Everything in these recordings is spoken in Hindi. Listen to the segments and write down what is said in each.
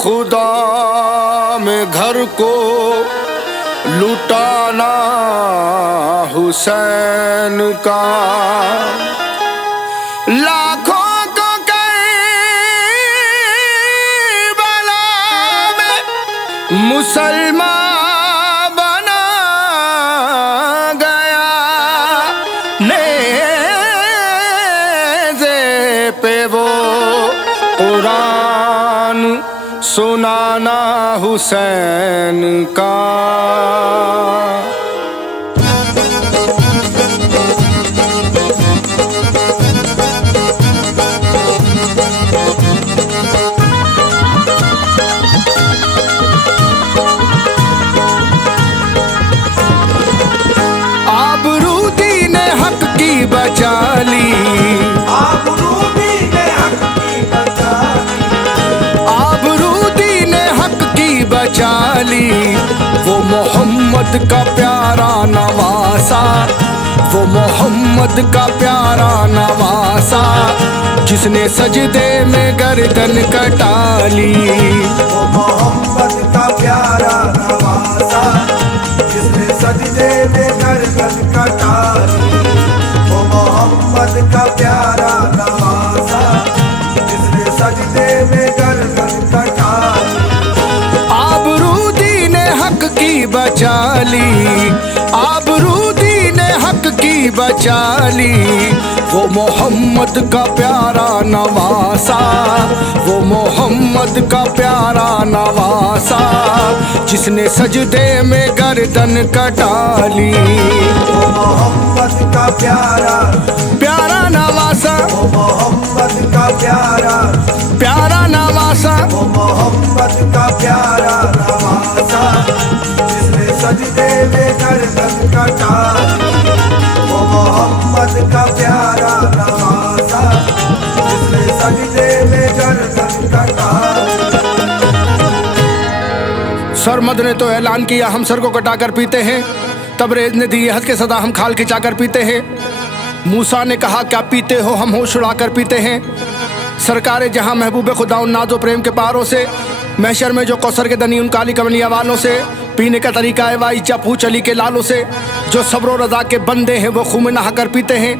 खुदा में घर को लुटाना हुसैन का। लाखों को करबला में मुसलमान बना गया। नेज़े पे वो कुरान सुनाना हुसैन का। आबरू दीने हक की बचा ली, आबरू दीने हक की बचा ली, आबरू दीने हक की बचा ली। वो मोहम्मद का प्यारा नवासा, वो मोहम्मद का प्यारा नवासा, जिसने सजदे में गर्दन कटा ली। वो मोहम्मद का प्यारा नवासा, जिसने सजदे में गर्दन कटा ली। वो मोहम्मद का प्यारा नवासा, जिसने सजदे में गर्दन कटा ली। आबरू दीने हक की बचा ली, आबरू दीने हक की बचा ली। वो मोहम्मद का प्यारा नवासा, वो मोहम्मद का प्यारा नवासा, जिसने सजदे में गर्दन कटा ली। वो मोहम्मद का प्यारा प्यारा नवासा, वो मोहम्मद का प्यारा प्यारा नवासा, वो मोहम्मद का प्यारा नवासा, जिसने सजदे में गर्दन कटा ली। वो मोहम्मद का प्यारा नवासा, जिसने सजदे में गर्दन कटा ली। सरमद ने तो ऐलान किया हम सर को कटाकर पीते हैं। तबरेज ने दी हद के सदा हम खाल खिंचाकर पीते हैं। मूसा ने कहा क्या पीते हो, हम होश उड़ाकर पीते हैं। सरकारे जहां महबूब खुदा उन नाजो प्रेम के पारों से, महशर में जो कौसर के दनी उन काली कमलिया वालों से, पीने का तरीका है वाई चापू चली के लालों से, जो सब्र रजा के बंदे हैं वो खून में नहाकर पीते हैं।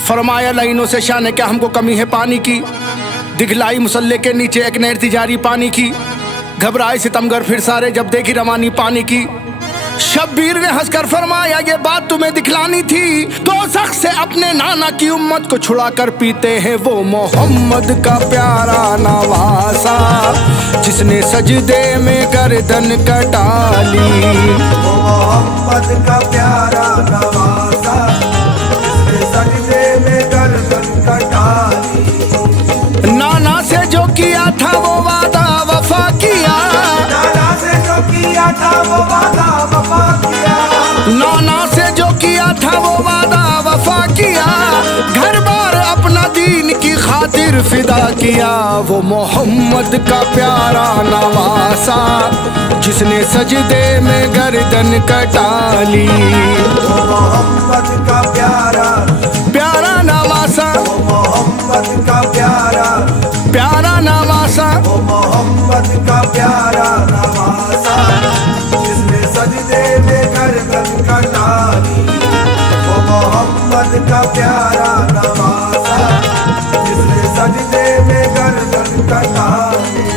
फरमाया लाइनों से शान क्या हमको कमी है पानी की, दिखलाई मुसल्ले के नीचे एक नहर थी जारी पानी की। घबराए सितमगर फिर सारे जब देखी रवानी पानी की। शब्बीर ने हंसकर फरमाया ये बात तुम्हें दिखलानी थी, दोज़ख से अपने नाना की उम्मत को छुड़ा कर पीते हैं। वो मोहम्मद का प्यारा नवासा, जिसने सजदे में गर्दन कटा ली। वो मोहम्मद का प्यारा नवासा, जिसने सजदे में गर्दन कटा ली। नाना से जो किया था वो वादा वफा किया, नाना से जो किया था वो वादा वफा किया, नाना से जो किया था वो वादा वफा किया। घर बार अपना दीन की खातिर फिदा किया। वो मोहम्मद का प्यारा नवासा, जिसने सजदे में गर्दन कटा ली। वो मोहम्मद का प्यारा प्यारा नवासा, वो मोहम्मद का प्यारा प्यारा नवासा, वो मोहम्मद का प्यारा नवासा, जिसने सजदे में गर्दन कटा ली। वो मोहम्मद का प्यारा नवासा, जिसने सजदे में गर्दन कटा ली।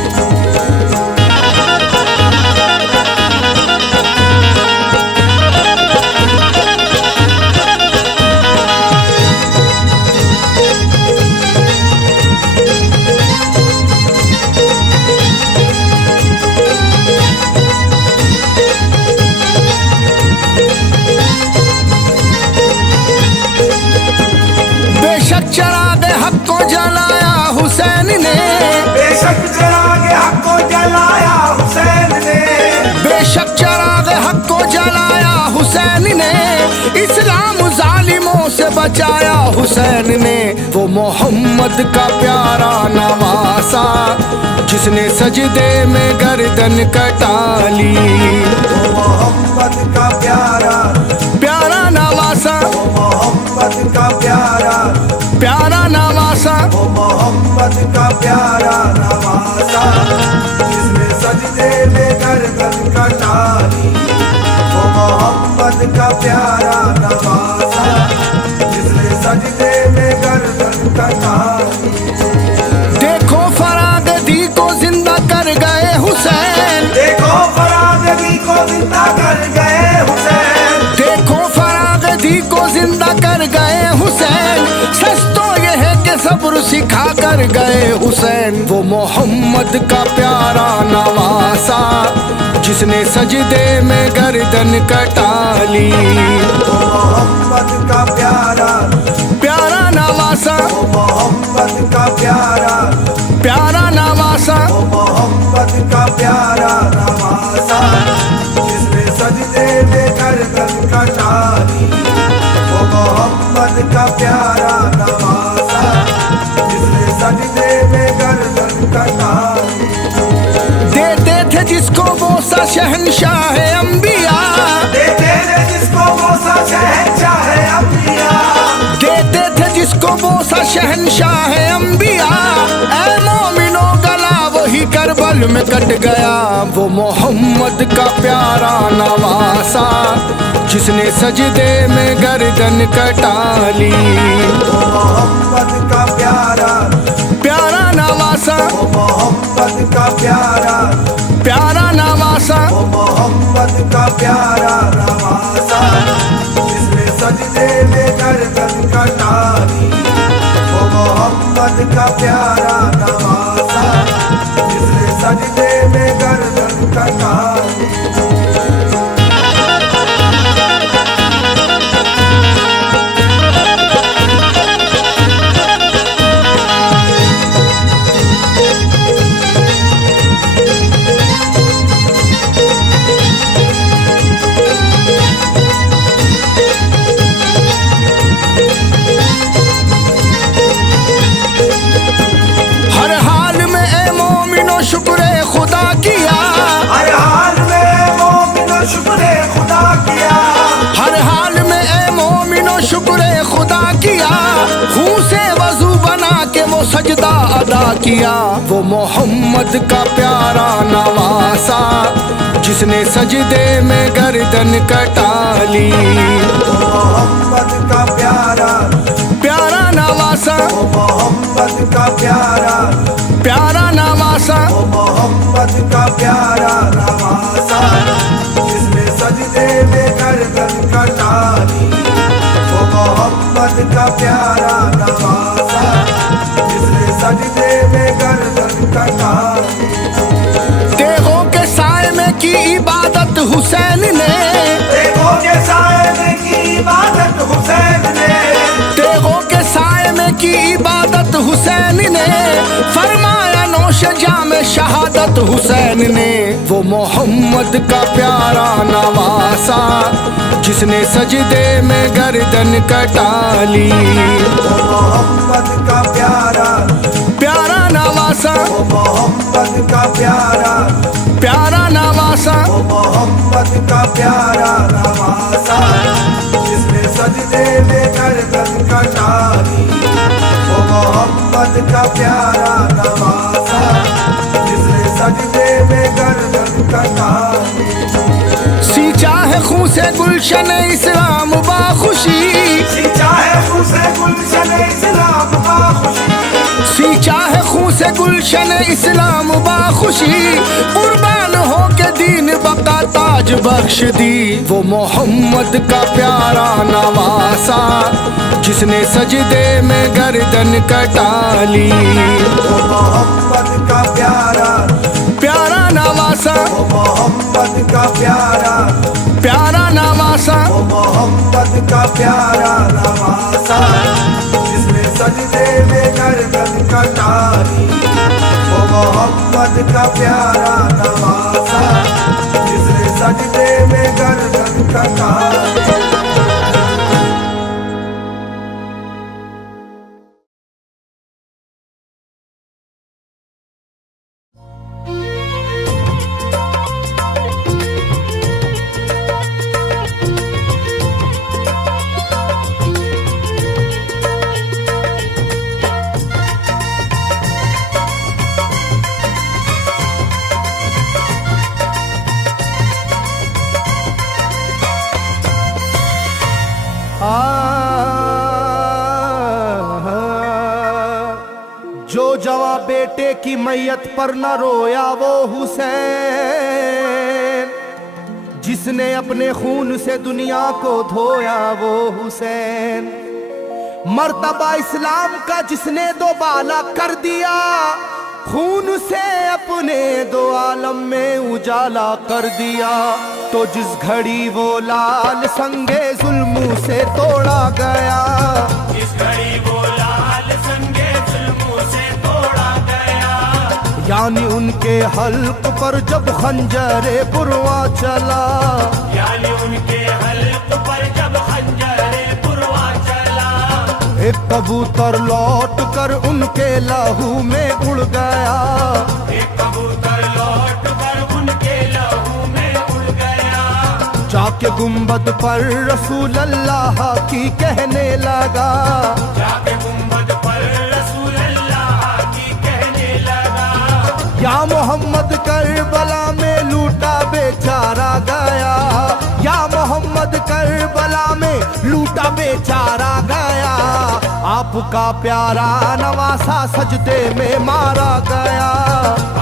बेशक चराग हक को जलाया हुसैन ने, बेशक चिराग हक को जलाया हुसैन ने, बेशक चराग हक को जलाया हुसैन ने। इस्लाम जालिमों से बचाया हुसैन ने। वो मोहम्मद का प्यारा नवासा, जिसने सजदे में गर्दन कटा ली। वो मोहम्मद का प्यारा प्यारा नवासा, वो मोहम्मद का प्यारा प्यारा नवासा, वो मोहम्मद का प्यारा नवासा, कर गए हुसैन। वो मोहम्मद का प्यारा नवासा जिसने सजदे में गर्दन कटा ली। मोहम्मद का प्यारा प्यारा नवासा, मोहम्मद का प्यारा प्यारा नवासा, मोहम्मद का प्यारा नवासा जिसने सजदे में गर्दन कटा ली। वो मोहम्मद का प्यारा नवासा जिसने सजदे में गर्दन कटा ली। देते थे जिसको बोसा शहंशाह अंबिया, देते थे जिसको बोसा शहंशाह अंबिया, देते थे जिसको बोसा शहंशाह अंबिया। ऐ मोमिनो गला वही करबल में कट गया। वो मोहम्मद का प्यारा नवासा जिसने सजदे में गर्दन कटा ली। मोहम्मद का प्यारा प्यारा नवासा, मोहम्मद का प्यारा प्यारा नवासा, मोहम्मद का प्यारा नवासा जिसने सजदे में गर्दन कटा ली। वो मोहम्मद का प्यारा नवासा जिसने सजदे में गर्दन कटा ली। हर हाल में ए मोमिनो शुक्र खुदा किया, हर हाल में मोमिनो शुक्र खुदा किया, हर हाल में ए मोमिनो शुक्र खुदा किया। खून से वजू बना के वो सजदा अदा किया। वो मोहम्मद का प्यारा नवासा जिसने सजदे में गर्दन कटा ली। मोहम्मद का प्यारा प्यारा नवासा, मोहम्मद का प्यारा प्यारा नवासा, मोहम्मद का प्यारा नवासा जिसने सजदे में गर्दन कटा ली। वो मोहम्मद का प्यारा नवासा जिसने सजदे में गर्दन कटा ली। देखो के साए में की इबादत हुसैन ने, देखो के साए में की इबादत हुसैन ने, देखो के साए में की इबादत हुसैन ने। फरमाया नोश जाम शहादत हुसैन ने। वो मोहम्मद का प्यारा नवासा जिसने सजदे में गर्दन कटा ली। मोहम्मद का प्यारा प्यारा नवासा, मोहम्मद का प्यारा प्यारा नवासा, मोहम्मद का प्यारा नवासा जिसने सजदे में गर्दन कटा ली। वो मोहम्मद का प्यारा नवासा जिसने सजदे में गर्दन कटा ली। सींचा है खून से गुलशन इस्लाम बाखुशी, सींचा है खून से गुलशन इस्लाम बाखुशी, सींचा है खून से गुलशन इस्लाम बाखुशी। कुर्बान हो के दीन बका ताज बख्श दी। वो मोहम्मद का प्यारा नवासा जिसने सजदे में गर्दन कटा ली। वो मोहम्मद का प्यारा प्यारा नवासा, मोहम्मद का प्यारा प्यारा नवासा, मोहम्मद का प्यारा नवासा जिसने सजदे में गर्दन कटा ली। वो मोहम्मद का प्यारा नवासा जिसने सजदे में गर्दन कटा ली। जो जवा बेटे की मैयत पर न रोया वो हुसैन, जिसने अपने खून से दुनिया को धोया वो हुसैन। मर्तबा इस्लाम का जिसने दो बाला कर दिया, खून से अपने दो आलम में उजाला कर दिया। तो जिस घड़ी वो लाल संगे जुल्म से तोड़ा गया, जिस घड़ी वो लाल संगे जुल्म से तोड़ा गया, यानी उनके हल्क पर जब खंजरे पुरवा चला, यानी उनके हल्क पर जब खंजरे पुरवा चला, एक कबूतर लौट कर उनके लहू में उड़ गया, एक कबूतर लौट कर उनके लहू में उड़ गया, जाके गुंबद पर रसूल अल्लाह की कहने लगा, जाके गुंबद पर रसूल अल्लाह की कहने लगा, या मोहम्मद करबला में लूटा बेचारा गया, या मोहम्मद करबला में लूटा बेचारा गया, आपका प्यारा नवासा सजदे में मारा गया,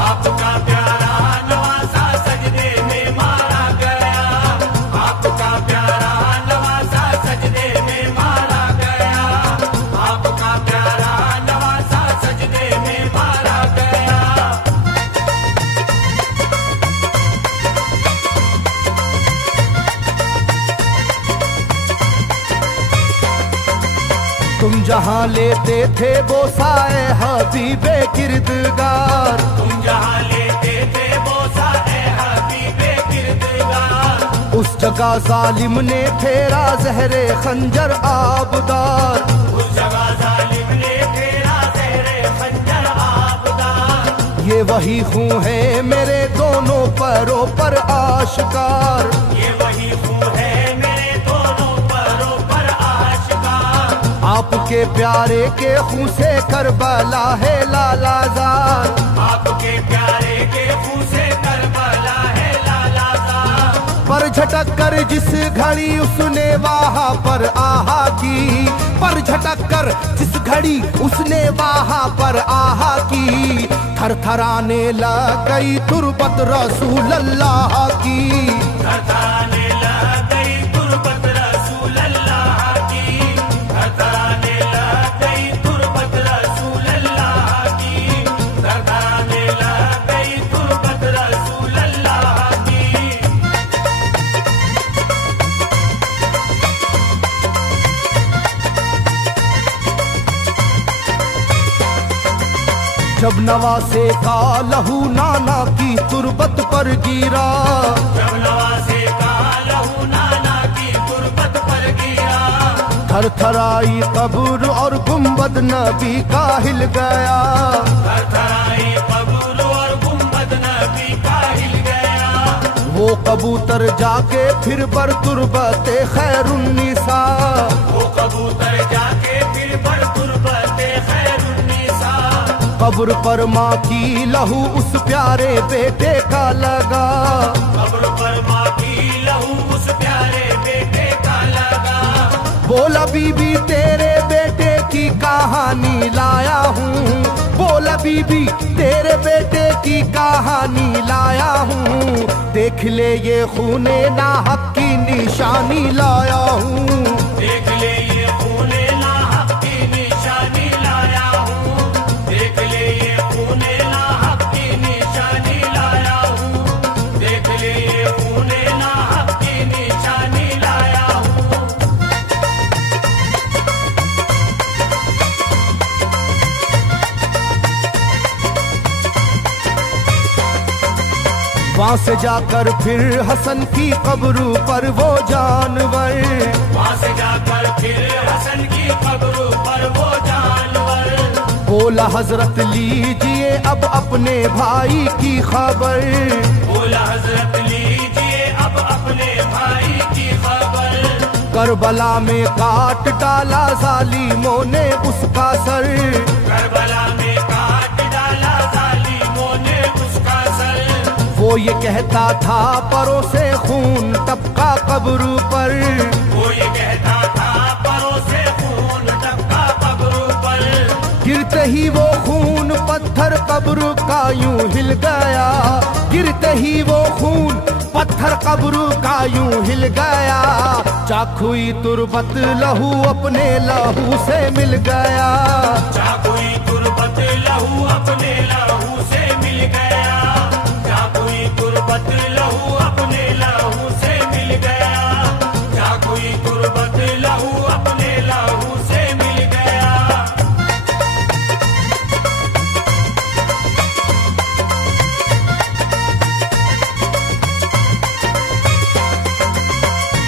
आपका प्यारा नवासा सजदे में मारा गया, आपका प्यारा नवासा सजदे में मारा गया, आपका प्यारा नवासा सजदे में मारा गया। तुम जहां लेते थे बोसाए हबीबे किरदगार, तुम जहाँ लेते थे बोसा ए हबीबे किरदगार, उस जगह जालिम ने फेरा जहरे खंजर आबदार, उस जगह जालिम ने तेरा ज़हरे खंजर आबदार, ये वही खून है मेरे दोनों पैरों पर आश्कार, ये वही खून है मेरे दोनों पैरों पर आश्कार, आपके प्यारे के खून से करबला है लालाजार, आपके प्यारे के खून से करबला है लालाजार, पर झटक कर जिस घड़ी उसने वहां पर आहा की, पर झटक कर जिस घड़ी उसने वहां पर आहा की, थरथराने लग गई तुरबत रसूल अल्लाह की, थरथराने लग गई तुरबत रसूल अल्लाह की, थरथराने लग गई तुरबत रसूल अल्लाह की, थरथराने लग गई तुरबत रसूल अल्लाह की। जब नवासे का लहू नाना की तुरबत पर गिरा, जब नवासे का लहू नाना की तुरबत पर गिरा, थरथराई कब्र और गुंबद नबी का हिल गया, थरथराई कब्र और गुंबद नबी का हिल गया, वो कबूतर जाके फिर बर तुरबते खैरुन्निसा, वो कबूतर जाके फिर पर तुरबते खैरुन्निसा, कब्र पर माँ की लहू उस प्यारे बेटे का लगा, कब्र पर माँ की लहू उस प्यारे बेटे का लगा, बोला बीबी तेरे बेटे की कहानी लाया हूँ, बोला बीबी तेरे बेटे की कहानी लाया हूँ, देख ले ये खूने नाहक की निशानी लाया हूँ, देख ले ये खूने नाहक की निशानी लाया हूँ, देख ले ये खूने नाहक की निशानी लाया हूँ, देख ले ये खूने नाहक की निशानी लाया हूँ। वहां से जाकर फिर हसन की कब्र पर वो जानवर, वहाँ से जाकर फिर हसन की कब्र पर वो जानवर, बोला हजरत लीजिए अब अपने भाई की खबर, बोला हजरत लीजिए अब अपने भाई की खबर, करबला में काट डाला जालिमों ने उसका सर, करबला में काट डाला जालिमों ने उसका सर, वो ये कहता था परों से खून टपका कब्र पर, वो ये कहता था परों से खून टपका कब्र पर, गिरते ही वो खून पत्थर कब्र का यूं हिल गया, गिरते ही वो खून पत्थर कब्र का यूं हिल गया, चाखुई तुरबत लहू अपने लहू से मिल गया, चाकुई तुरबत लहू अपने लहू से मिल गया, चाकुई तुरबत लहू अपने लहू से मिल गया, चाकुई तुरबत लहू अपने लहू से मिल गया।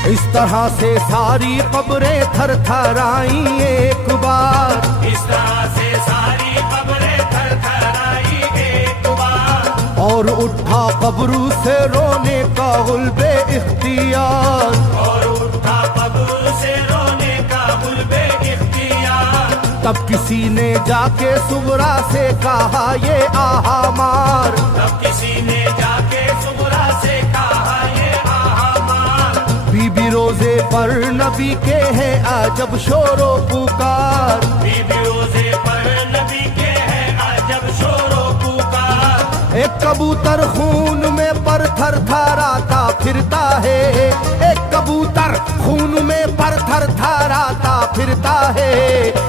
इस तरह से सारी कब्रें थर थर आई एक बार, इस तरह से सारी कब्रें थर थर आई एक बार, और उठा कब्र से रोने का गुल्बे इख्तियार, और उठा कब्र से रोने का गुल्बे इख्तियार। तब किसी ने जाके सुगरा से कहा ये आहा मार, तब किसी ने जाके सुगरा से कहा ये आहा मार। बीबी रोजे पर नबी के हैं अजब शोरो पुकार, बीबी रोजे पर नबी के हैं अजब शोरो पुकार। एक कबूतर खून में पर थर थराता फिरता है, एक कबूतर खून में पर थर थराता फिरता है,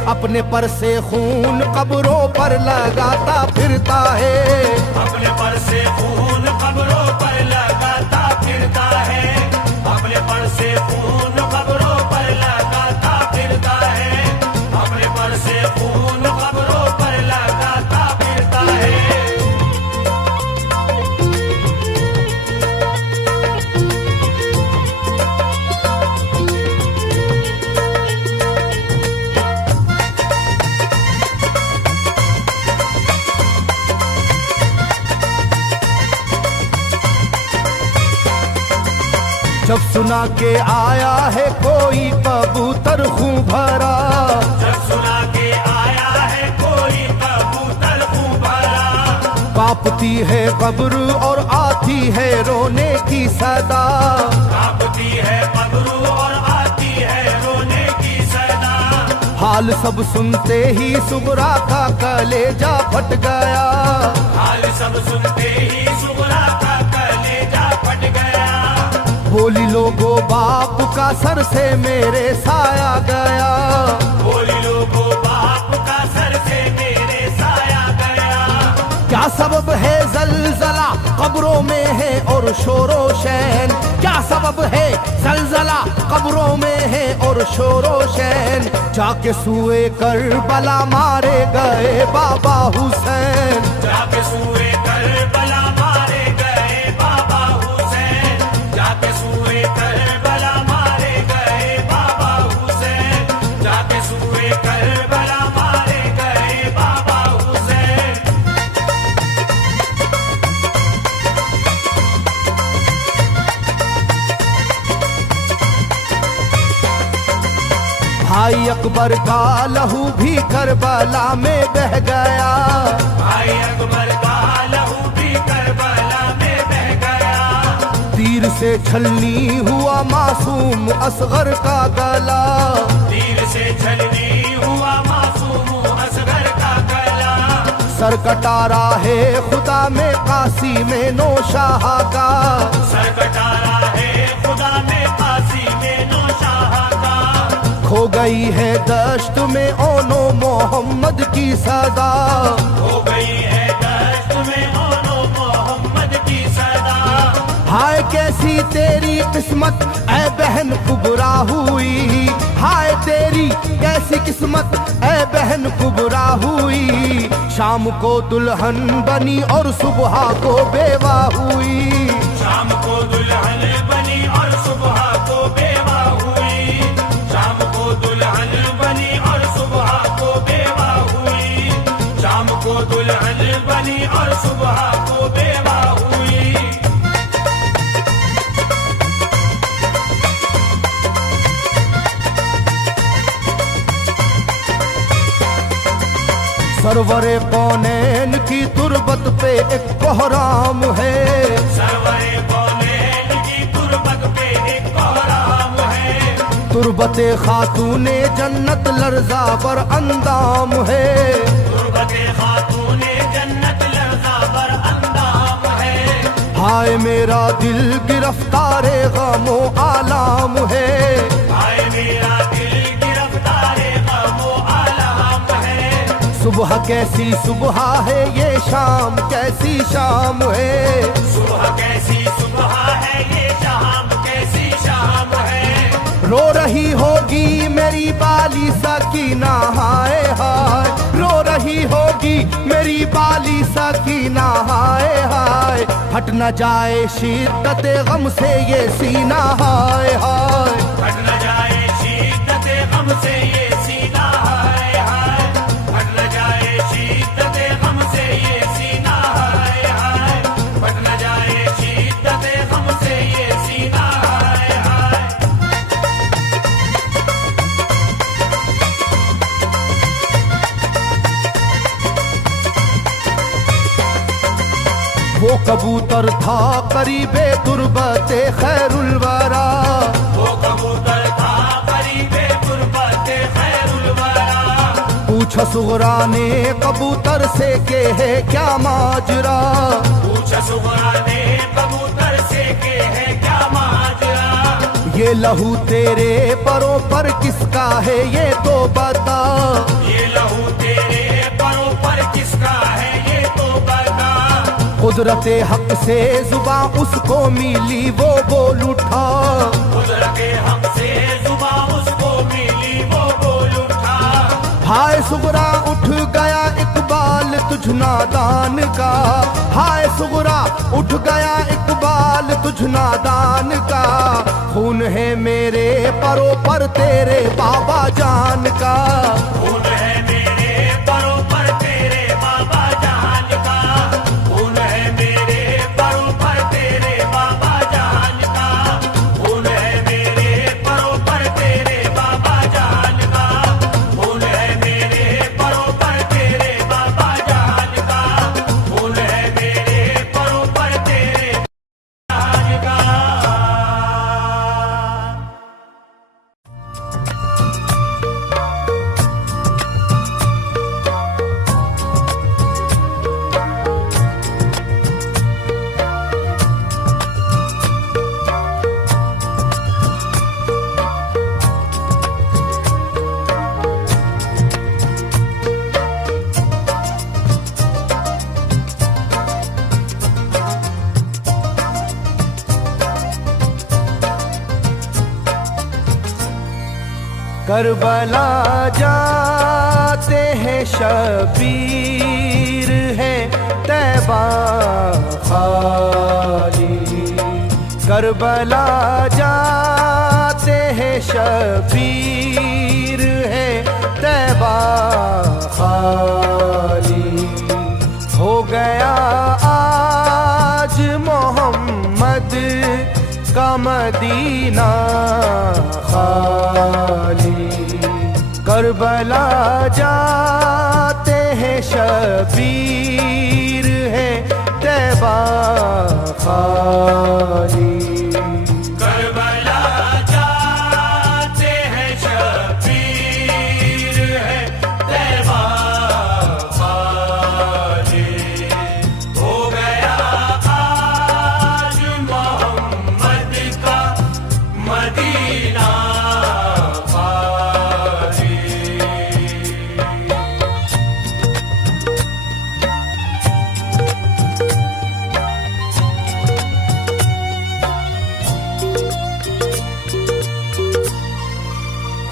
अपने पर से खून कब्रों पर लगाता फिरता है, अपने पर से खून कब्रों पर लगाता फिरता है, अपने पर से खून कब्रों पर लगाता फिरता है, अपने पर से खून कब्रों पर लगाता फिरता है। जब सुना के आया है कोई कबूतर खूं भरा, जब सुना के आया है कोई कबूतर खूं भरा, कांपती है कब्र और आती है रोने की सदा, कांपती है कब्र और आती है रोने की सदा। हाल सब सुनते ही सुगरा का कलेजा फट गया, हाल सब सुनते ही सुगरा का कलेजा फट गया। बोली लोगो बाप का सर से मेरे साया गया, बोली लोगो बाप का सर से मेरे साया गया। क्या सबब है जलजला कब्रों में है और शोरो शैन, क्या सबब है जलजला कब्रों में है और शोरो शैन, जाके सुए करबला मारे गए बाबा हुसैन, जाके सुए करबला मारे गए बाबा हुसैन, जाके सुए करबला मारे गए बाबा हुसैन, जाके सुए करबला मारे गए बाबा हुसैन। भाई अकबर का लहू भी करबला में बह गया, भाई अकबर का लहू भी करबला में बह गया। तीर से छलनी हुआ मासूम असगर का गला, तीर से छलनी हुआ मासूम असगर का गला। सर कटा है खुदा में काशी में नौशाह का, सर कटारा है खुदा में काशी में नौशाह का। खो गई है दश्त में ओनो मोहम्मद की सदा, हो गई है दश्त में ओनो मोहम्मद की सदा। हाय कैसी तेरी किस्मत ऐ बहन कुबरा हुई, हाय तेरी कैसी किस्मत ऐ बहन कुबरा हुई, शाम को दुल्हन बनी और सुबह को बेवा हुई, शाम को दुल्हन बनी और सुबह को बेवा हुई, शाम को दुल्हन बनी और सुबह को बेवा हुई, शाम को दुल्हन बनी और सुबह को बेवा हुई। सरवरे कौनैन की तुरबत पे एक कोहराम है, सरवरे कौनैन की तुरबत पे एक कोहराम है। तुरबते खातूने जन्नत लर्जा पर अंदाम है, तुरबते खातूने जन्नत लर्जा पर अंदाम है। हाय मेरा दिल गिरफ्तारे गमो आलाम है, सुबह कैसी सुबह है ये शाम कैसी शाम है, सुबह कैसी सुबह है ये शाम कैसी शाम है। रो रही होगी मेरी बाली सकीना हाय हाय, रो रही होगी मेरी बाली सकीना हाय हाय, हट न जाए शिद्दत गम से ये सीना हाय हाय, हट न जाए शिद्दत गम से ये सीना हाय हाय, हट न जाए शिद्दत गम से ये सीना हाय हाय, हट न जाए शिद्दत गम से ये सीना हाय हाय। वो कबूतर था करीबे तुरबते खैरुल वरा, वो कबूतर था करीबे तुरबते खैरुल वरा, पूछा सुगरा ने कबूतर से के है क्या माजरा, पूछा सुगरा ने कबूतर से के है क्या माजरा। ये लहू तेरे परों पर किसका है ये तो बता, ये लहू तेरे परों पर किसका है ये तो बता। कुदरते हक से जुबां उसको मिली वो बोल उठा, कुदरते हक से जुबां उसको मिली वो बोल उठा। हाय सुगरा उठ गया इकबाल तुझ नादान का, हाय सुगरा उठ गया इकबाल तुझ नादान का, खून है मेरे परों पर तेरे बाबा जान का, खून है मेरे परों पर तेरे बाबा जान का, खून है मेरे परों पर तेरे बाबा जान का, खून है मेरे परों पर तेरे बाबा जान का, खून है मेरे परों पर तेरे बाबा जान का, खून है मेरे परों पर तेरे जान का। करबला जाते हैं शबीर है तैबा खाली, करबला जाते हैं शबीर है तैबा खाली, हो गया आज मोहम्मद का मदीना खाली, करबला जाते हैं शबीर है तैबा खाली, करबला जाते हैं शबीर है तैबा खाली, हो गया आज मोहम्मद का मदीना खाली।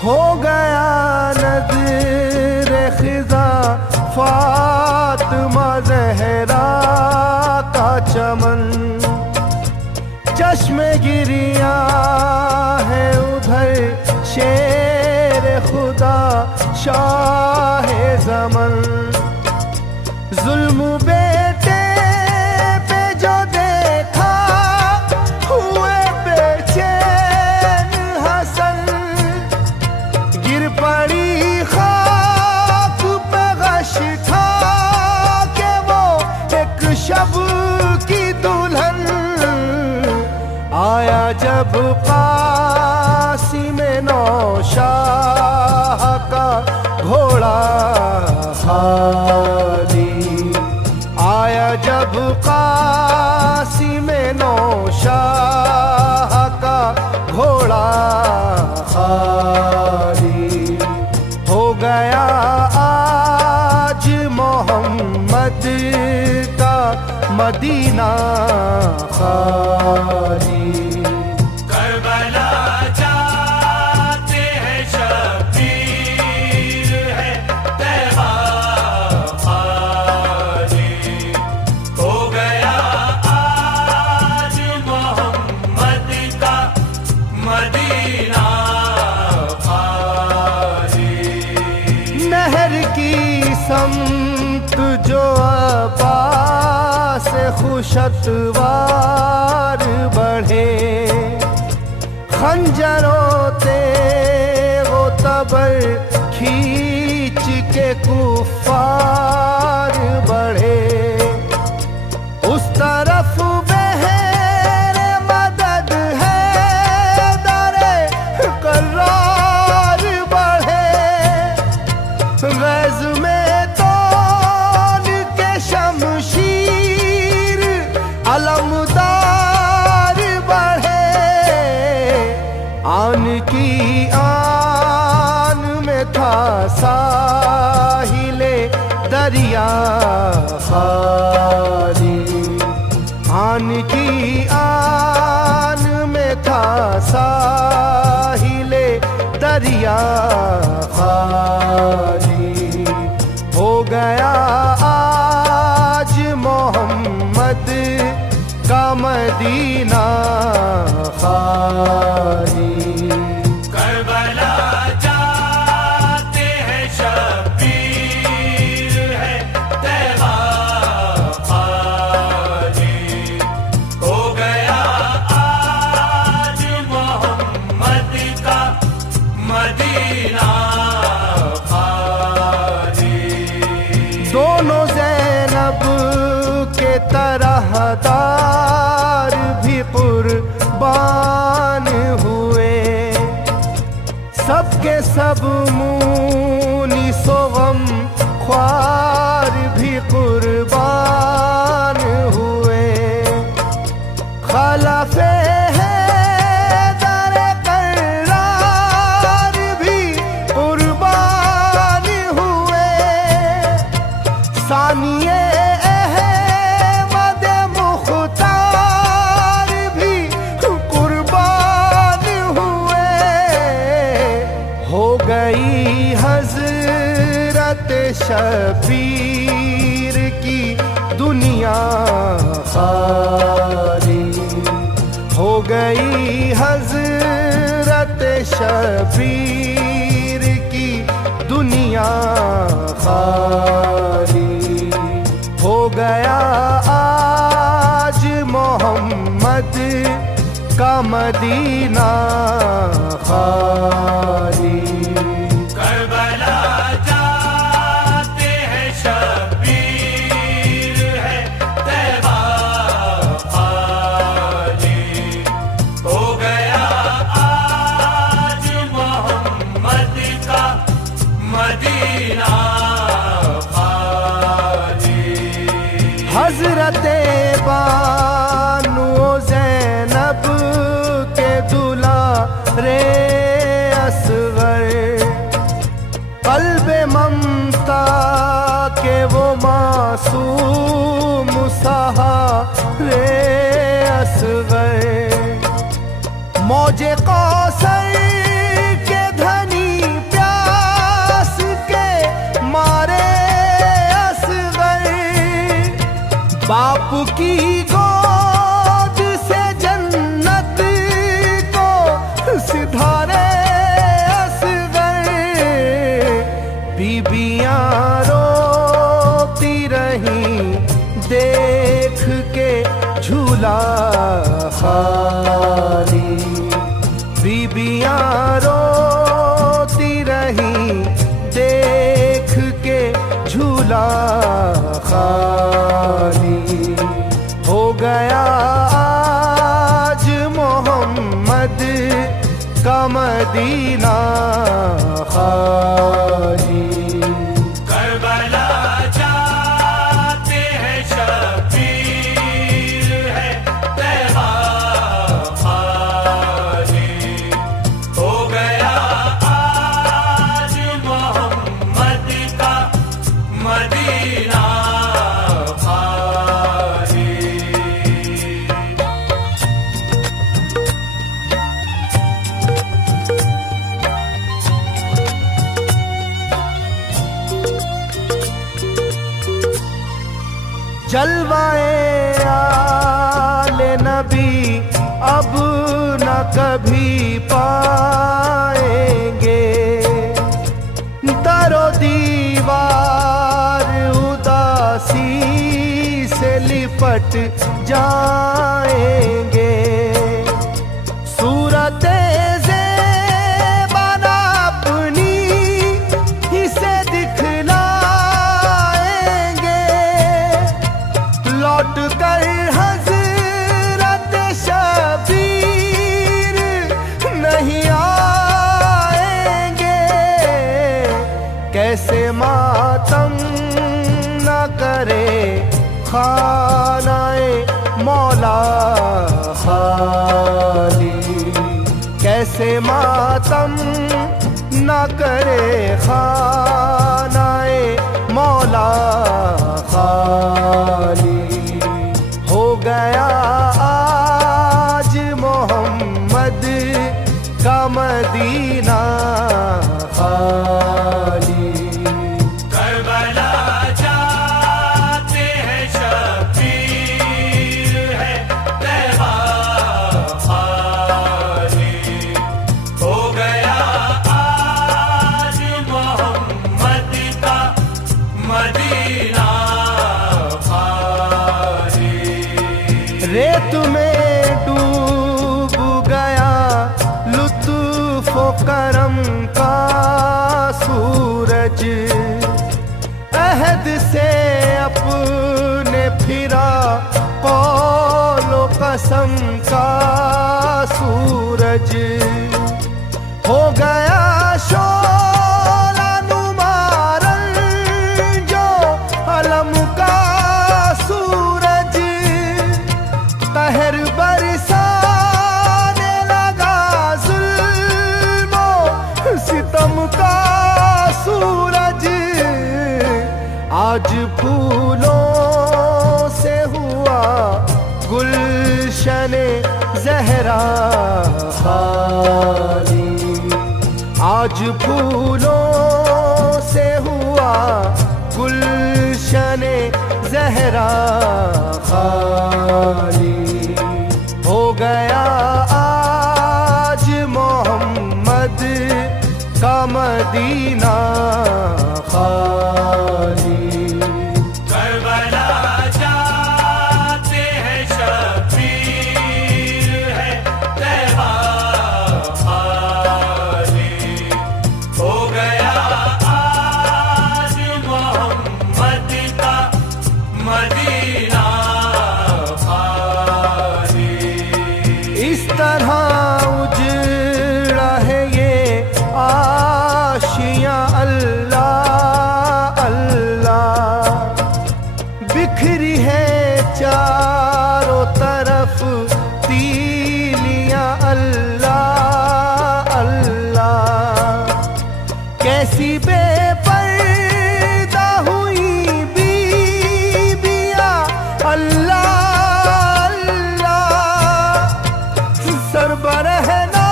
हो गया नज़र खिज़ा फातिमा ज़हरा का चमन, चश्मे गिरिया है उधर शेर खुदा शाह ज़मन, जुल्म बेटे पे जो देखा हुए बेचैन हसन, गिर पड़ी खाक पे गश खा के वो एक शब की दुल्हन, आया जब कासिम नौशाह का घोड़ा खाली, आया जब कासिम नौशाह का घोड़ा खाली, हो गया आज मदीना खाली। करबला जाते हैं शब्बीर है तैबा खाली। हो गया आज मोहम्मद का मदीना खाली। नहर की समत जो अब्बास खुशतवार बढ़े, खंजरों तेगो तबर खींच के कुफार बढ़े। उस तरफ बहरे मदद है दरे करार बढ़े। गैज़ में तौल के शमशीर अलमदार बढ़े। आन की आन में था साहिले दरिया खाली। आन की आन में था साहिले दरिया खाली। हो गया आज मोहम्मद का मदीना खाली। करबला जाते हैं शब्बीर है तैबा खाली। हो गया आज मोहम्मद का मदीना खाली। दोनों ज़ैनब के तरहदार भी कुर्बान हुए। सबके सब मुनी सोगम ख्वार भी कुर्बान हुए। खलाफे हैदर करार भी कुर्बान हुए। सानिए अहमद मुख्तार भी कुर्बान हुए। हो गई हजरत शबीर की दुनिया खाली। हो गई हजरत शबीर की दुनिया खाली। हो गया आज मोहम्मद का मदीना खाली। करबला जाते हैं शब्बीर है तैबा खाली। हो गया आज मोहम्मद का मदीना खाली। हजरत बानो ज़ैनब के दुलारे असगर, क़ल्ब ममता के वो मासूम सहारे असगर। मौजे कौसर के धनी प्यास के मारे असगर। बाप की गोद से जन्नत को सिधारे असगर। बीबियां रोती रही देख के झूला खाली। बीबियां रोती रही देख के झूला खाली। हो गया आज मोहम्मद का मदीना खाली। करबला जाते हैं शब्बीर है तैबा खाली। हो गया आज मोहम्मद का मदीना खाली। जलवाए आले नबी अब न कभी पाएंगे। दरो दीवार उदासी से लिपट जाएंगे। सूरत ज़ेबाना अपनी इसे दिखलाएंगे। लौट कर हज़रत शबीर नहीं आएंगे। कैसे मातम न करे खानाए मौला खाली। कैसे मातम न करे खानाए मौला खाली। हो गया आज मोहम्मद का मदीना खाली। करबला जाते हैं शबीर है तैबा खाली। हो गया आज मोहम्मद का मदीना खाली। रेत में डूब गया लुत्फ़ करम का सूरज। अहद से अपने फिरा कौलो कसम का सूरज। हो गया शोला नुमारन जो अलम का सूरज। कहर बरसाने लगा जुल्मो सितम का सूरज। आज फूलों से हुआ गुलशने ज़हरा खाली। आज फूलों से हुआ गुलशने ज़हरा खाली। हो गया आज मोहम्मद का मदीना खाली। करबला जाते हैं शबीर है तैबा खाली। हो गया आज मोहम्मद का मदीना खाली। इस तरह उजड़ा है ये आशियाँ अल्लाह अल्लाह। बिखरी है चारों तरफ तीलियाँ अल्लाह अल्लाह। कैसी बेपर्दा हुई बीबियाँ अल्लाह अल्लाह। सरबरहना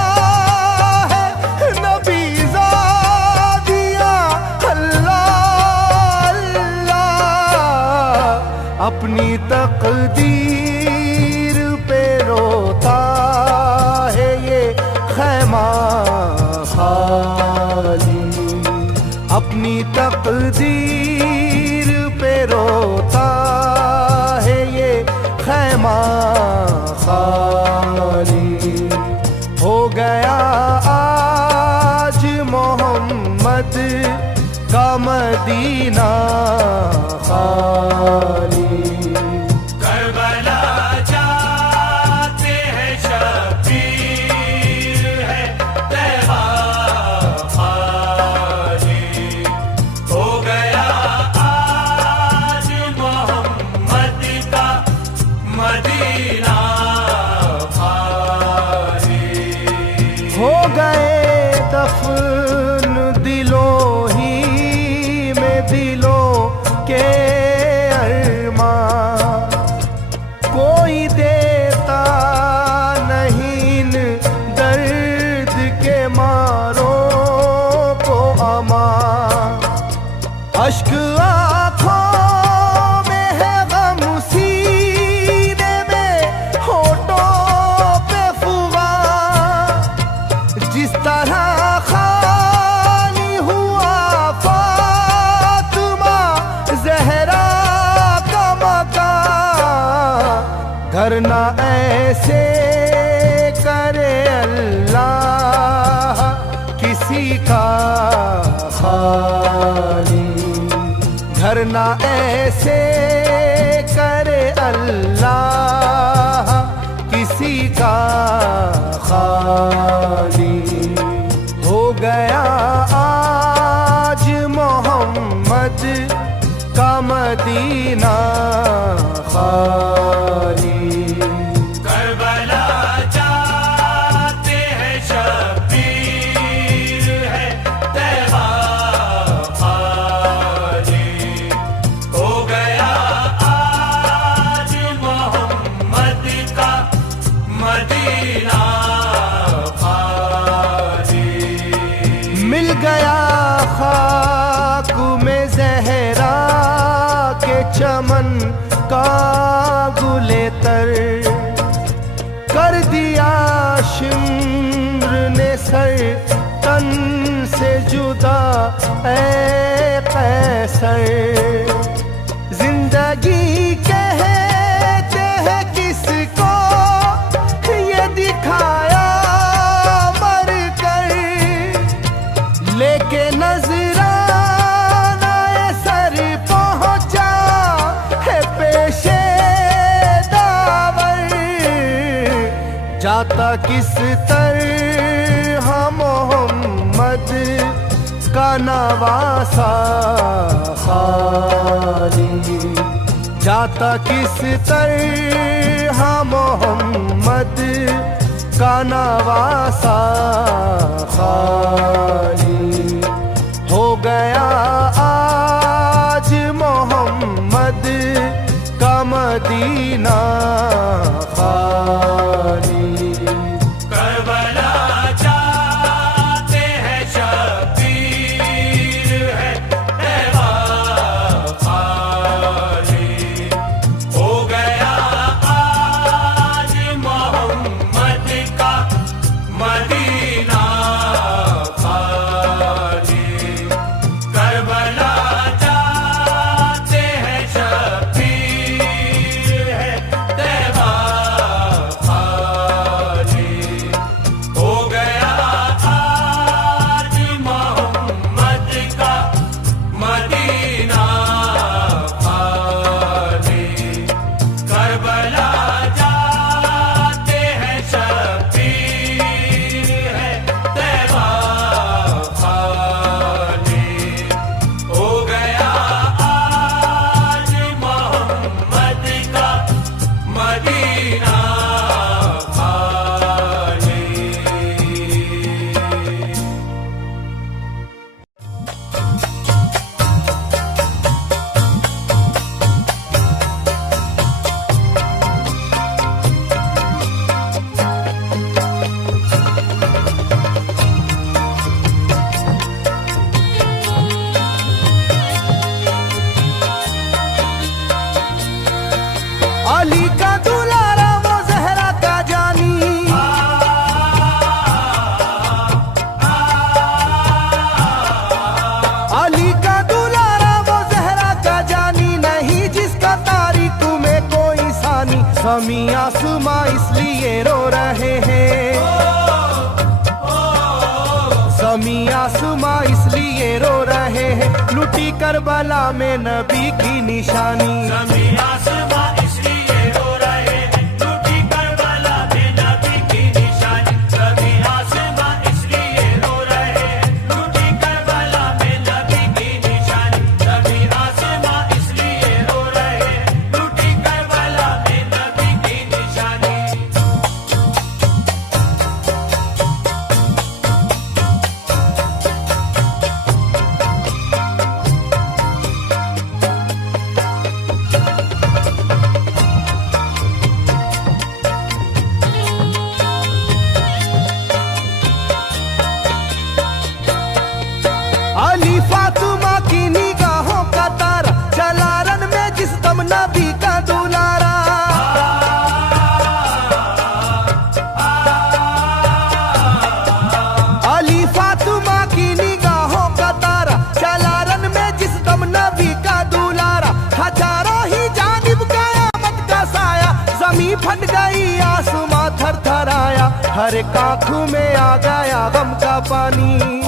है नबी ज़ादिया अल्लाह अल्लाह। अपनी तकदीर पे रोता है ये खैमा खाली। अपनी तकदीर पे रोता है ये खैमा खाली। हो गया आज मोहम्मद का मदीना खाली। करबला जाते हैं शबीर है तैबा खाली। हो गया आज मोहम्मद का मदीना खाली। हो गए दफन दिलों ही में दिलों के अरमां। कोई देता नहीं इन दर्द के मारों को अमा। अश्क आँखों में है गम सी तरह खाली हुआ फातिमा ज़हरा का मकान। घर ना ऐसे करे अल्लाह किसी का खाली, घर ना ऐसे करे अल्लाह किसी का खाली। हो गया आज मोहम्मद का मदीना खाली। करबला जाते हैं शब्बीर है तैबा खाली। हो गया आज मोहम्मद का मदीना खाली। मिल गया खाक में ज़हरा के चमन का गुले तर, कर दिया शिम्र ने सर तन से जुदा ऐ कैसर। जिंदगी कहते हैं किसको ये दिखाया मर कर, लेके नजराना सर पहुंचा है पेशे दावर। जाता किस तरह मोहम्मद का नवासा खाली, जाता किस तरह मोहम्मद का नवासा खाली। हो गया आज मोहम्मद का मदीना खाली। करबला जाते हैं शब्बीर है तैबा खाली। हो गया आज मोहम्मद का मदीना खाली। करबला जाते हैं शब्बीर है तैबा खाली। हो गया आज मोहम्मद का मदीना खाली। करबला जाते हैं शब्बीर है तैबा खाली। हो गया आज मोहम्मद का मदीना खाली। अली का दुलारा वो ज़हरा का जानी, अली का दुलारा वो ज़हरा का जानी, नहीं जिसका तारीख में कोई सानी। ज़मीं आसमां इसलिए रो रहे हैं, ज़मीं आसमां इसलिए रो रहे हैं, लुटी करबला में नबी की निशानी। ज़मीं आसमां इसलिए रो रहे हैं, लुटी करबला में नबी की निशानी। ज़मीं आसमां इसलिए रो रहे हैं, लुटी करबला में नबी की निशानी। ज़मीं आसमां इसलिए रो रहे हैं, लुटी करबला में नबी की निशानी। हर एक आंखों में आ गया गम का पानी,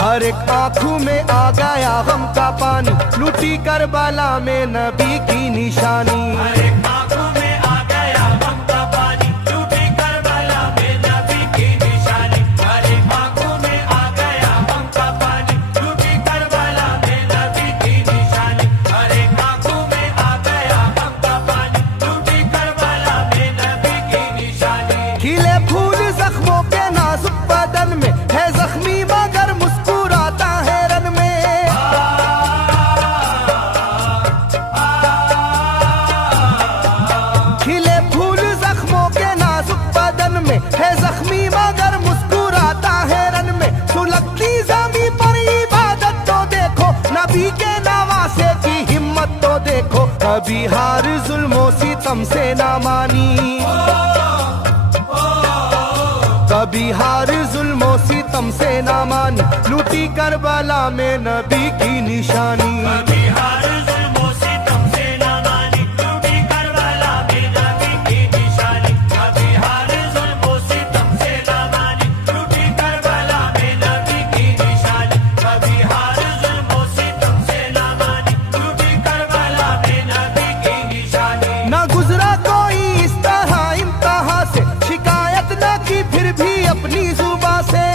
हर एक आंखों में आ गया गम का पानी, लूटी करबला में नबी की निशानी। हर एक आंखों में आ गया गम का पानी, लूटी करबला में नबी की निशानी। हर एक आंखों में आ गया गम का पानी, लूटी करबला में नबी की निशानी। हर एक आंखों में आ गया गम का पानी, लूटी करबला में नबी की निशानी। खिले फूल जख्मों के नाजुक बदन में है जख्मी मगर मुस्कुराता है रन में। खिले फूल जख्मों के नाजुक बदन में है जख्मी मगर मुस्कुराता है रन में। सुलगती जमी पर इबादत तो देखो, नबी के नवासे की हिम्मत तो देखो। कभी हार जुल्मों सितम से ना मानी, कभी हार जुल्मों सितम से ना मानी, लूटी करबला में नबी की निशानी। कभी हार जुल्मों सितम से ना मानी, लूटी करबला में नबी की निशानी। कभी हार जुल्मों सितम से ना मानी, लूटी करबला में नबी की निशानी। कभी हार जुल्मों सितम से ना मानी, लूटी करबला में नबी की निशानी। ना गुजरा कोई इस तरह इम्तिहान से, शिकायत न की फिर भी अपनी जुबां से।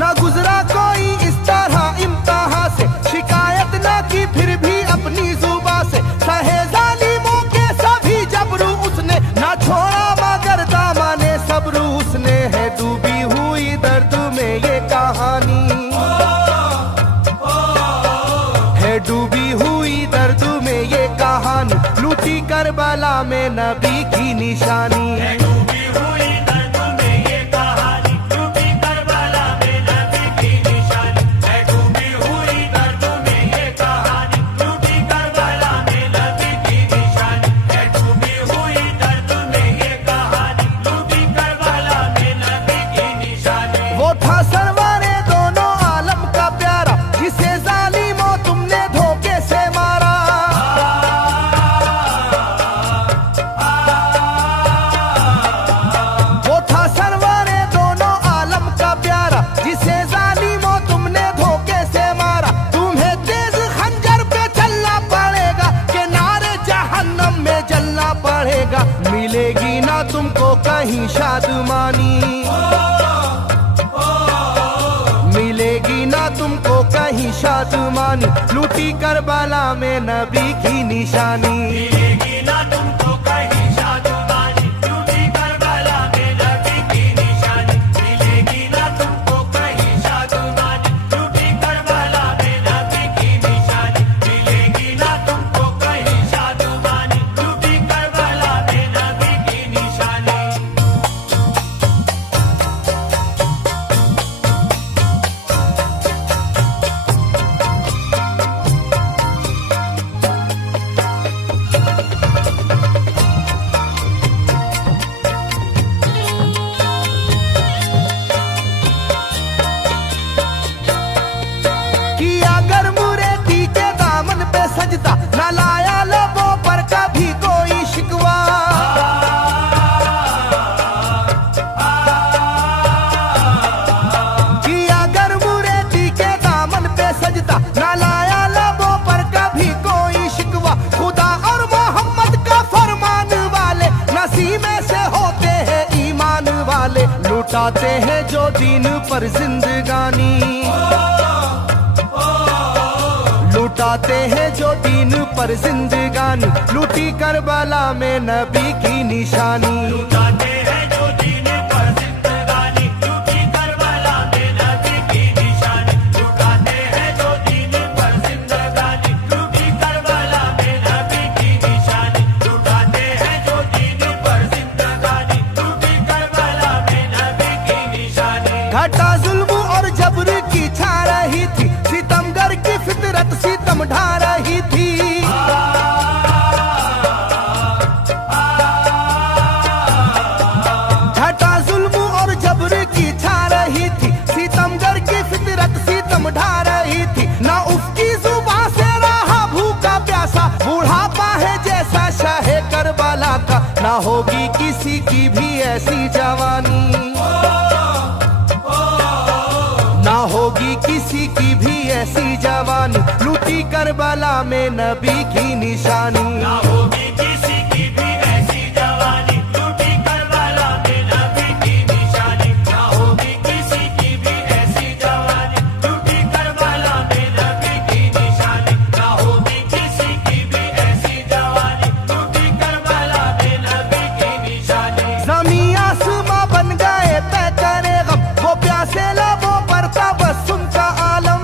ना गुजरा कोई इस तरह इम्तिहान से, शिकायत न की फिर भी अपनी जुबां से। सहे जालिमों के सभी जबरू उसने, ना छोड़ा मगर दामने सब्र उसने। है डूबी हुई दर्द में ये कहानी, है डूबी हुई दर्द में ये कहानी, लूटी करबला में नबी की निशानी। है डूबी हुई दर्द में ये कहानी, लूटी करबला में नबी की निशानी। है डूबी हुई दर्द में ये कहानी, लूटी करबला में नबी की निशानी। है डूबी हुई दर्द में ये कहानी, लूटी करबला में नबी की निशानी। वो था सरवारे दोनों आलम का प्यारा, जिसे जालिमों तुमने धोखे से मारा। वो था सरवारे दोनों आलम का प्यारा, जिसे जालिमों तुमने धोखे से मारा। तुम्हें तेज खंजर पे चलना पड़ेगा, कि नारे जहन्नम में जलना पड़ेगा। मिलेगी ना तुमको कहीं शादमानी, मिलेगी ना तुमको कहीं शादमानी, लूटी करबला में नबी की निशानी। मिलेगी ना तुमको कहीं शादमानी, लूटी करबला में नबी की निशानी। मिलेगी ना तुमको कहीं शादमानी, लूटी करबला में नबी की निशानी। मिलेगी ना तुमको कहीं शादमानी, लूटी करबला में नबी की निशानी। किया गर मुरेदी के दामन पे सजदा, न लाया लबों पर कभी कोई शिकवा। किया गर मुरेदी के दामन पे सजदा, न लाया लबों पर कभी कोई शिकवा। खुदा और मोहम्मद का फरमान वाले, नसीमे से होते हैं ईमान वाले। लुटाते हैं जो दीन पर जिंदगानी, लुटाते हैं जो दीन पर जिंदगानी, लूटी करबला में नबी की निशानी। लुटाते हैं जो दीन पर जिंदगानी, लूटी करबला में नबी की निशानी। लुटाते हैं जो दीन पर जिंदगानी, लूटी करबला में नबी की निशानी। लुटाते हैं जो दीन पर जिंदगानी, लूटी करबला में नबी की निशानी। घटा जुल्म और जबर की छा रही थी, सितमगर की फितरत सितम ढा रही थी। ना होगी किसी की भी ऐसी जवानी, ना होगी किसी की भी ऐसी जवानी, लूटी करबला में नबी की निशानी। ना होगी किसी की भी ऐसी जवानी, लूटी करबला में नबी की निशानी। ना होगी किसी की भी ऐसी जवानी, लूटी करबला में नबी की निशानी। ना होगी किसी की भी ऐसी जवानी, लूटी करबला में नबी की निशानी। ज़मीं आसमां बन गए तय करे गम, वो प्यासे लबों पर तबस्सुम का आलम।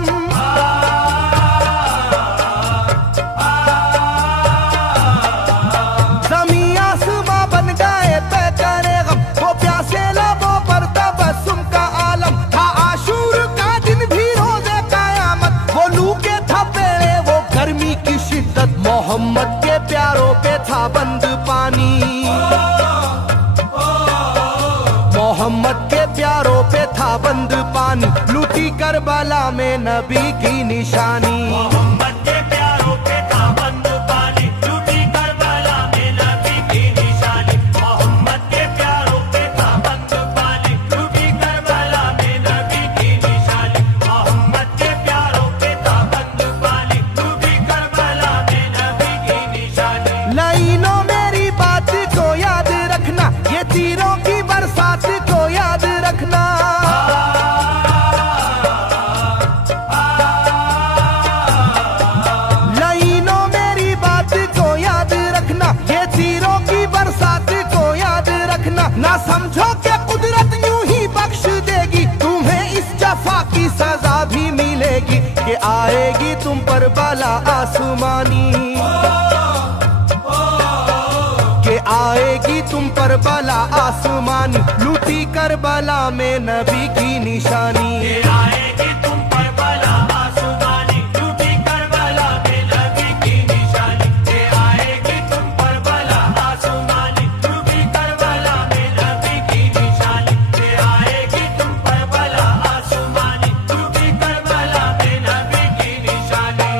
ज़मीं आसमां बन गए तय करे गम, वो प्यासे लबों पर तबस्सुम का आलम। था आशूर का दिन भी रोज़े क़यामत, वो लू के थपेड़े वो गर्मी की शिद्दत, मोहम्मद के प्यारों पे था बंद पानी। मोहम्मद के प्यारों पे था बंद पानी, लूटी करबला में नबी की निशानी। मोहम्मद के प्यारों पे था बंद पानी, लूटी करबला में नबी की निशानी। मोहम्मद के प्यारों पे था बंद पानी, लूटी करबला में नबी की निशानी। मोहम्मद के प्यारों पे था बंद पानी, लूटी करबला में नबी की निशानी। लाइनों मेरी बात को याद रखना, ये तीरों की बरसात को याद रखना। लाइनों मेरी बात को याद रखना, ये तीरों की बरसात को याद रखना। ना समझो कि कुदरत यूं ही बख्श देगी, तुम्हें इस जफा की सजा भी मिलेगी, कि आएगी तुम पर बला आसमानी, कि आएगी तुम पर बला आसमानी, लूटी करबला में नबी की निशानी। ये आएगी तुम पर बला आसमानी, लूटी करबला में नबी की निशानी। ये आएगी तुम पर बला आसमानी, लूटी करबला में नबी की निशानी। ये आएगी तुम पर बला आसमानी, लूटी करबला में नबी की निशानी।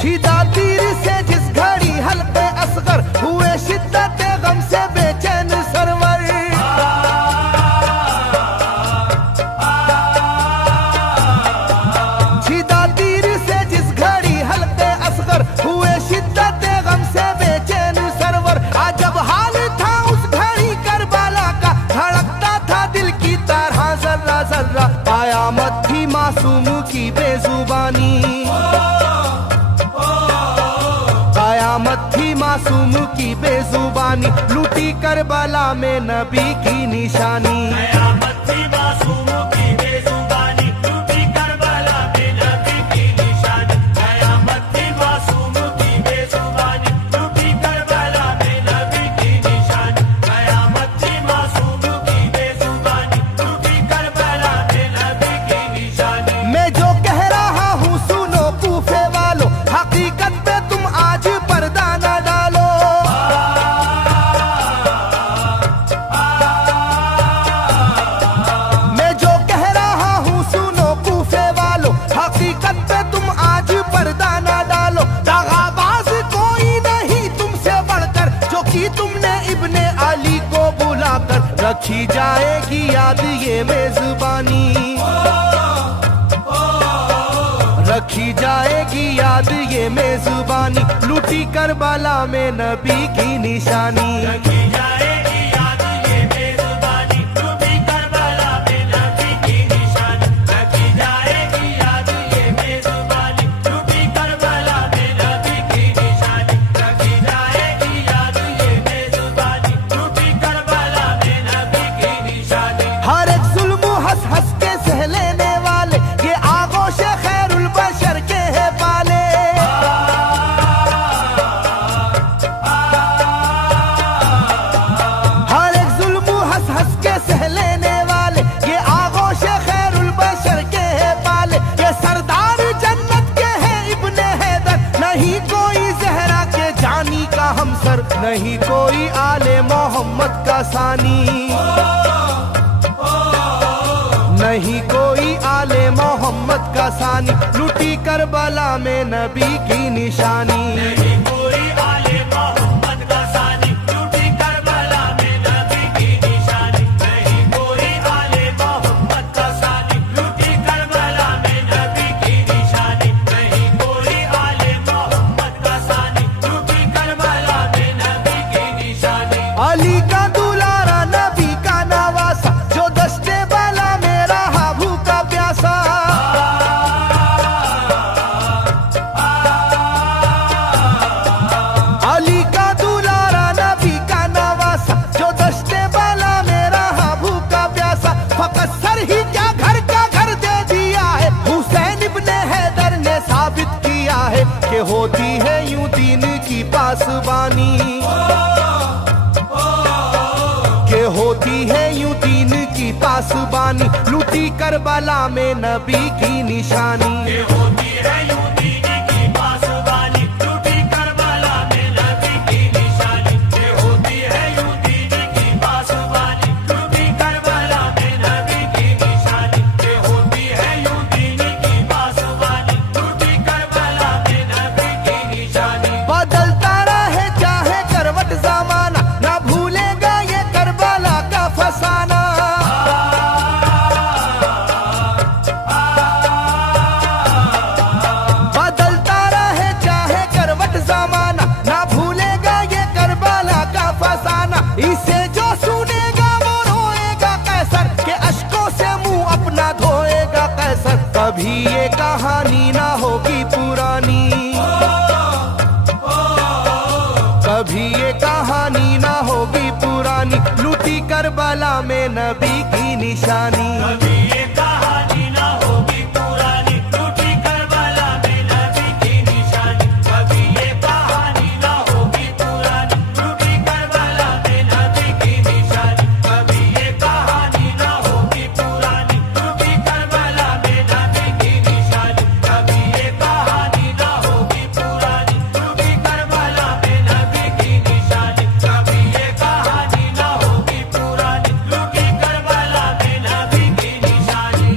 छिदा तीर से जिस घड़ी हल्के असगर हुए, शिद्दत गम से बेचैन सरवर। छिदा तीर से जिस घड़ी हल्के असगर हुए, शिद्दत गम से बेचैन सरवर। अजब हाल था उस घड़ी करबला का, धड़कता था दिल की तरह जर्रा जर्रा। कयामत थी मासूम की बेजुबानी, कयामत थी मासूम की बेजुबानी, लूटी करबला में नबी की निशानी। कयामत थी मासूम की बेजुबानी, लूटी करबला में नबी की निशानी। कयामत थी मासूम की बेजुबानी, लूटी करबला में नबी की निशानी। कयामत थी मासूम की बेजुबानी, लूटी करबला में नबी की निशानी। मैं जो कह रहा हूँ सुनो कूफे वालों, हकीकत पे तुम आज पर्दा न डालो। मैं जो कह रहा हूँ सुनो कूफे वालों, हकीकत पे तुम आज पर्दा न डालो। दगाबाज कोई नहीं तुमसे बढ़कर, जो कि तुमने इब्ने अली को बुलाकर, रखी जाएगी याद ये मेजबानी, रखी जाएगी याद ये मेजबानी, लूटी करबला में नबी की निशानी। रखी जाएगी याद ये मेजबानी, लूटी करबला में नबी की निशानी। रखी जाएगी याद ये मेजबानी, लूटी करबला में नबी की निशानी। रखी जाएगी याद ये मेजबानी, लूटी करबला में नबी की निशानी। हर एक जुल्म हंस हंस के सह लेने वाले, ये आगोश खैरुल बशर के है पाले। नहीं कोई आले मोहम्मद का सानी, नहीं कोई आले मोहम्मद का सानी, लूटी करबला में नबी की निशानी। नहीं कोई आले मोहम्मद का सानी, लूटी करबला में नबी की निशानी। नहीं कोई आले मोहम्मद का सानी, लूटी करबला में नबी की निशानी। नहीं कोई आले मोहम्मद का सानी, लूटी करबला में नबी की निशानी। अली का दुलारा नबी का नवासा, जो दस्ते बला में रहा भूखा प्यासा। अली का दुलारा नबी का नवासा, जो दस्ते बला में रहा भूखा प्यासा। फकत सर ही क्या घर का घर दे दिया है, हुसैन इब्ने हैदर ने साबित किया है कि होती है यूं दीन की पासबानी, के होती है यूं दीन की पासबानी। लूटी करबला में नबी की निशानी। ये होती है यूं दीन की पासबानी, लूटी करबला में नबी की निशानी। ये होती है यूं दीन की पासबानी, लूटी करबला में नबी की निशानी। ये होती है यूं दीन की पासबानी, लूटी करबला में नबी की निशानी। बदलता रहे चाहे करवट जमाना, ना भूलेगा ये करबला का फसाना। बदलता रहे चाहे करवट जमाना, ना भूलेगा ये करबला का फसाना। इसे जो सुनेगा वो रोएगा कैसर, के अश्कों से मुंह अपना धोएगा कैसर। कभी ये कहानी ना होगी पुरानी, कभी ये कहानी ना होगी पुरानी। लूटी करबला में नबी की निशानी। कभी ये कहानी ना होगी पुरानी, लूटी करबला में नबी की निशानी। कभी ये कहानी ना होगी पुरानी, लूटी करबला में नबी की निशानी। कभी ये कहानी ना होगी पुरानी, लूटी करबला में नबी की निशानी। कभी ये कहानी ना होगी पुरानी, लूटी करबला में नबी की निशानी। कभी ये कहानी ना होगी पुरानी, लूटी करबला में नबी की निशानी।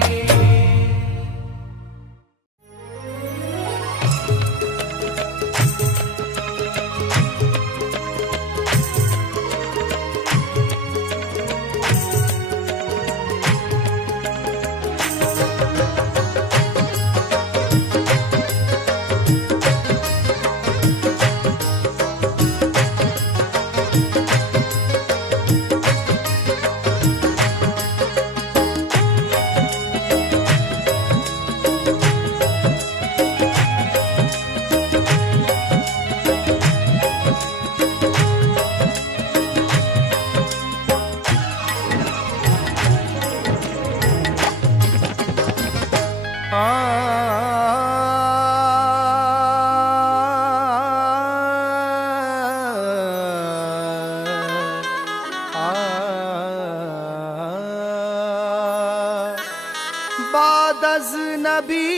बाद अज़ नबी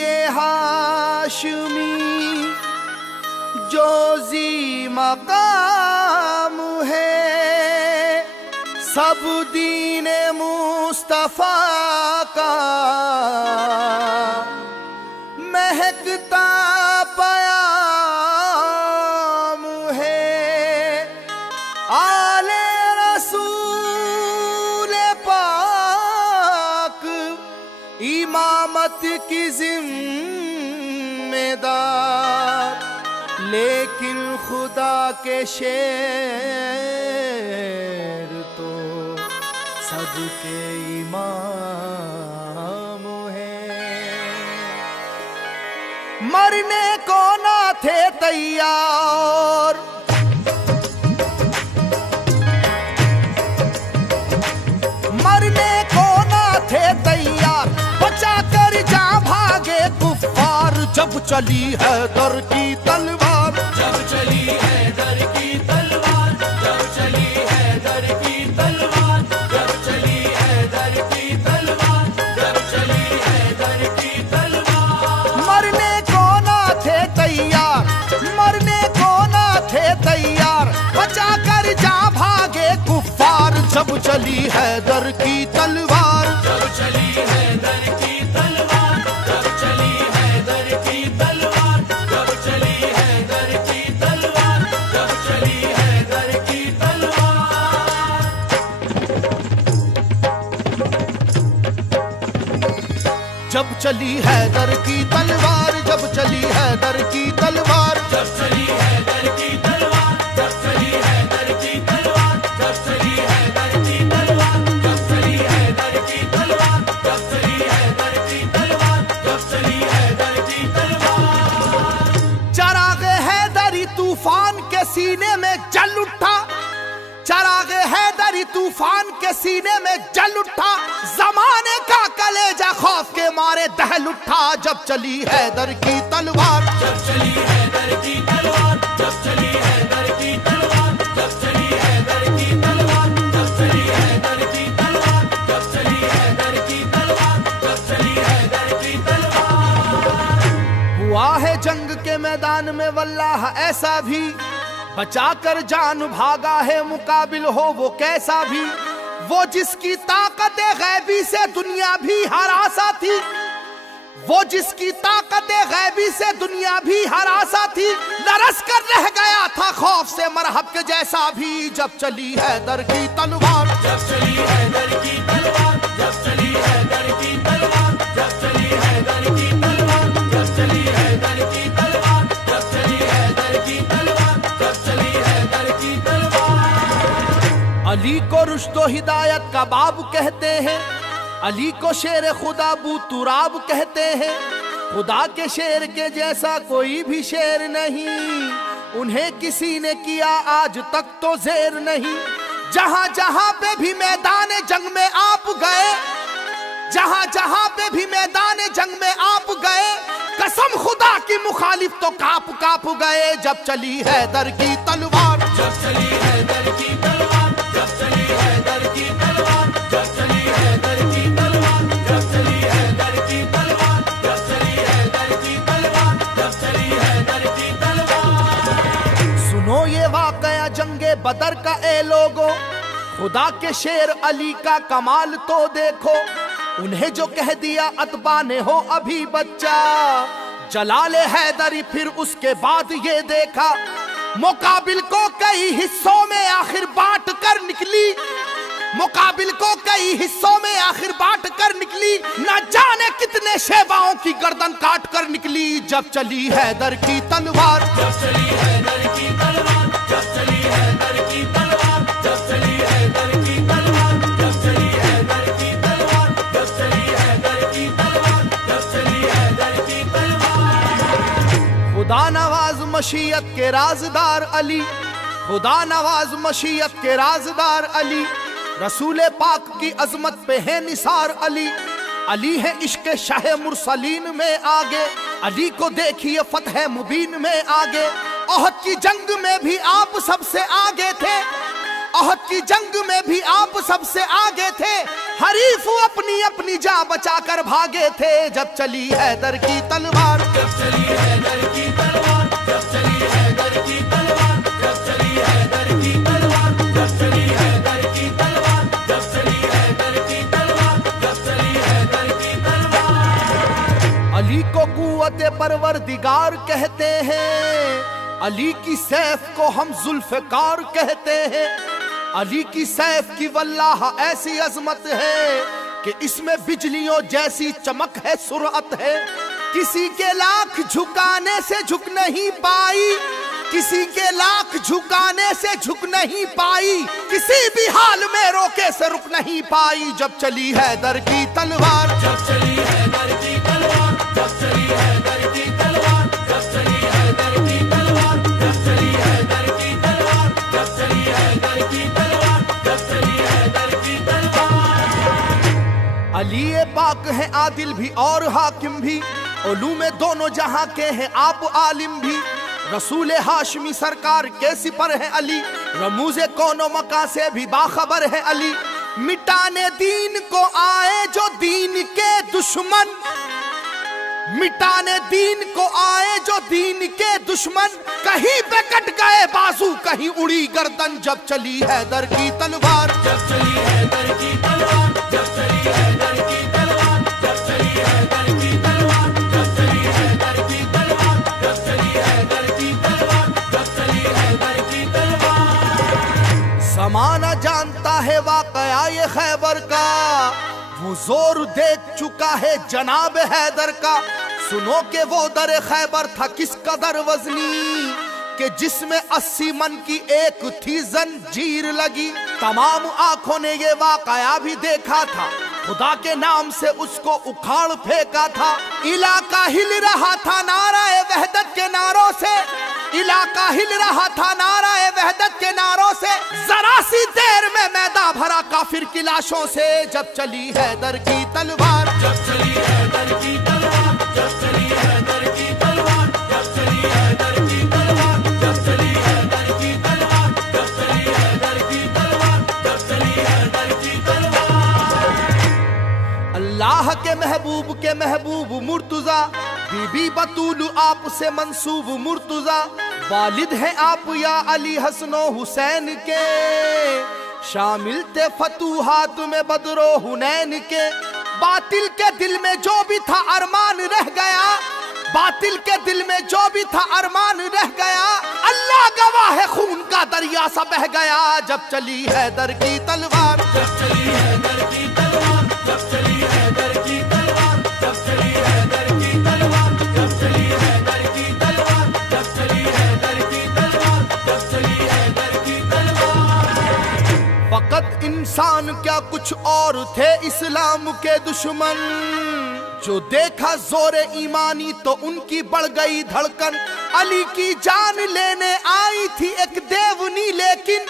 ये हाशमी, जो जी मकाम है। सब दीन मुस्तफा का महकता पयाम है। आले रसूल पाक इमामत की जिम्मेदार, लेकिन खुदा के शेर तो सबके इमाम हैं। मरने को ना थे तैयार, मरने को ना थे तैयार, बचा कर जा भागे कुफ्फार। जब चली है दर की तलवार, जब चली है दर की तलवार, जब चली है दर की तलवार, जब चली है दर की तलवार, जब चली है दर की तलवार। मरने को ना थे तैयार, मरने को ना थे तैयार, चली हैदर की तलवार, जब चली हैदर की तलवार, जब चली हैदर की तलवार, जब चली हैदर की तलवार, जब चली हैदर की तलवार। जब चली हैदर की तलवार, जब चली हैदर की तलवार, जब चली हैदर की तलवार, जब चली हैदर की तलवार, जब चली हैदर की तलवार, जब चली हैदर की तलवार, जब चली हैदर की तलवार, जब चली हैदर की तलवार। चरागे हैदरी तूफान के सीने में जल उठा, चरागे हैदरी तूफान के सीने में जल उठा, जमाने का कलेजा खौफ के मारे दहल उठा। जब चली हैदर की तलवार, जब चली हैदर की तलवार, जब चली हैदर की तलवार, जब चली हैदर की तलवार, जब चली हैदर की तलवार, जब चली हैदर की तलवार, जब चली हैदर की तलवार। हुआ है जंग के मैदान में वल्लाह ऐसा भी, बचाकर जान भागा है मुकाबिल हो वो कैसा भी। वो जिसकी ताकत गैबी से दुनिया भी हरासा थी, वो जिसकी ताकत गैबी से दुनिया भी हरासा थी, लरस कर रह गया था खौफ से मरहब के जैसा भी। जब चली हैदर की तलवार, जब चली हैदर की तलवार, जब चली हैदर की तलवार, जब चली हैदर की तलवार, जब चली हैदर की तलवार, जब चली हैदर की तलवार, जब चली हैदर की तलवार। अली को रुश्तो हिदायत का बाब कहते हैं, अली को शेर खुदा बू तुराब कहते हैं। खुदा के शेर के जैसा कोई भी शेर नहीं, उन्हें किसी ने किया आज तक तो जेर नहीं। जहां जहां पे भी मैदान जंग में आप गए, जहां जहां पे भी मैदान जंग में आप गए, कसम खुदा की मुखालिफ तो काप काप गए। जब चली हैदर की तलवार, जब चली हैदर की तलवार, जब चली हैदर की तलवार, जब चली हैदर की तलवार, जब चली हैदर की तलवार, जब चली हैदर की तलवार, जब चली हैदर की तलवार। सुनो ये वाकया जंगे बदर का ए लोगो, खुदा के शेर अली का कमाल तो देखो। उन्हें जो कह दिया अतबा ने हो अभी बच्चा, जलाले हैदरी फिर उसके बाद ये देखा। मुकाबिल को कई हिस्सों में आखिर बांट कर निकली, मुकाबिल को कई हिस्सों में आखिर बांट कर निकली। न जाने कितने शेबाओं की गर्दन काट कर निकली। जब चली हैदर की तलवार, जब चली हैदर की तलवार, जब चली हैदर की तलवार, जब चली हैदर की तलवार, जब चली हैदर की तलवार, जब चली हैदर की तलवार, जब चली हैदर की तलवार। खुदा नवाज मशीयत के राजदार अली, खुदा नवाज मशीयत के राजदार अली। रसूल पाक की अजमत पे है निसार अली, अली है इश्क शाह मुरसलीन में आगे। अली को देखिए फतह मुबीन में आगे। ओहद की जंग में भी आप सबसे आगे थे, ओहद की जंग में भी आप सबसे आगे थे। हरीफ अपनी अपनी जान बचाकर भागे थे। जब चली हैदर की तलवार, जब चली हैदर की तलवार, जब चली हैदर की तलवार, जब चली हैदर की तलवार, जब चली हैदर की तलवार, जब चली हैदर की तलवार, जब चली हैदर की तलवार। अली को कुव्वत परवरदिगार कहते हैं, अली की सैफ को हम जुल्फकार कहते हैं। अली की सैफ की वल्लाह ऐसी अजमत है कि इसमें बिजलियों जैसी चमक है, सुरअत है। किसी के लाख झुकाने से झुक नहीं पाई, किसी के लाख झुकाने से झुक नहीं पाई। किसी भी हाल में रोके से रुक नहीं पाई। जब चली हैदर की तलवार, जब चली हैदर की तलवार, जब चली हैदर की तलवार, जब चली हैदर की तलवार, जब चली हैदर की तलवार, जब चली हैदर की तलवार, जब चली हैदर की तलवार। अली पाक है आदिल भी और हाकिम भी, उलूम में दोनों जहां के हैं आप आलिम भी। रसूल हाशमी सरकार के सिपर है अली, रमूज़े कोनो मका से भी बाखबर है अली। मिटाने दीन को आए जो दीन के दुश्मन, मिटाने दीन को आए जो दीन के दुश्मन, कहीं पे कट गए बाजू कहीं उड़ी गर्दन, जब चली हैदर की तलवार, जब चली हैदर की तलवार, जब चली हैदर की तलवार, जब चली हैदर की तलवार, जब चली हैदर की तलवार, जब चली हैदर की तलवार, जब चली हैदर की तलवार। समाना जानता है वाकया ये खैबर का, वो जोर देख चुका है जनाब हैदर का। सुनो के वो दर खैबर था किस कदर वजनी, कि जिसमें 80 मन की एक थी जंजीर लगी। तमाम आंखों ने ये वाकया भी देखा था, खुदा के नाम से उसको उखाड़ फेंका था। इलाका हिल रहा था नाराए वहदत के नारों से, इलाका हिल रहा था नाराए वहदत के नारों से। जरा सी देर में मैदान भरा काफिर की लाशों से, जब चली हैदर की तलवार, जब चली हैदर की तलवार, जब चली हैदर की तलवार, जब चली हैदर की तलवार, जब चली हैदर की तलवार, जब चली हैदर की तलवार, जब चली हैदर की तलवार। अल्लाह के महबूब मुर्तुजा, बीबी बतूल आप से मंसूब मुर्तुजा। वालिद हैं आप या अली हसनो हुसैन के, शामिल थे फतूहात में बदरो हुनैन के। बातिल के दिल में जो भी था अरमान रह गया, बातिल के दिल में जो भी था अरमान रह गया। अल्लाह गवाह है खून का दरिया सा बह गया, जब चली हैदर की तलवार, जब चली हैदर की तलवार, जब चली हैदर की तलवार, जब चली हैदर की तलवार, जब चली हैदर की तलवार, जब चली हैदर की तलवार, जब चली हैदर की तलवार। फकत इंसान क्या कुछ और थे इस्लाम के दुश्मन, जो देखा जोर ईमानी तो उनकी बढ़ गई धड़कन। अली की जान लेने आई थी एक देवनी, लेकिन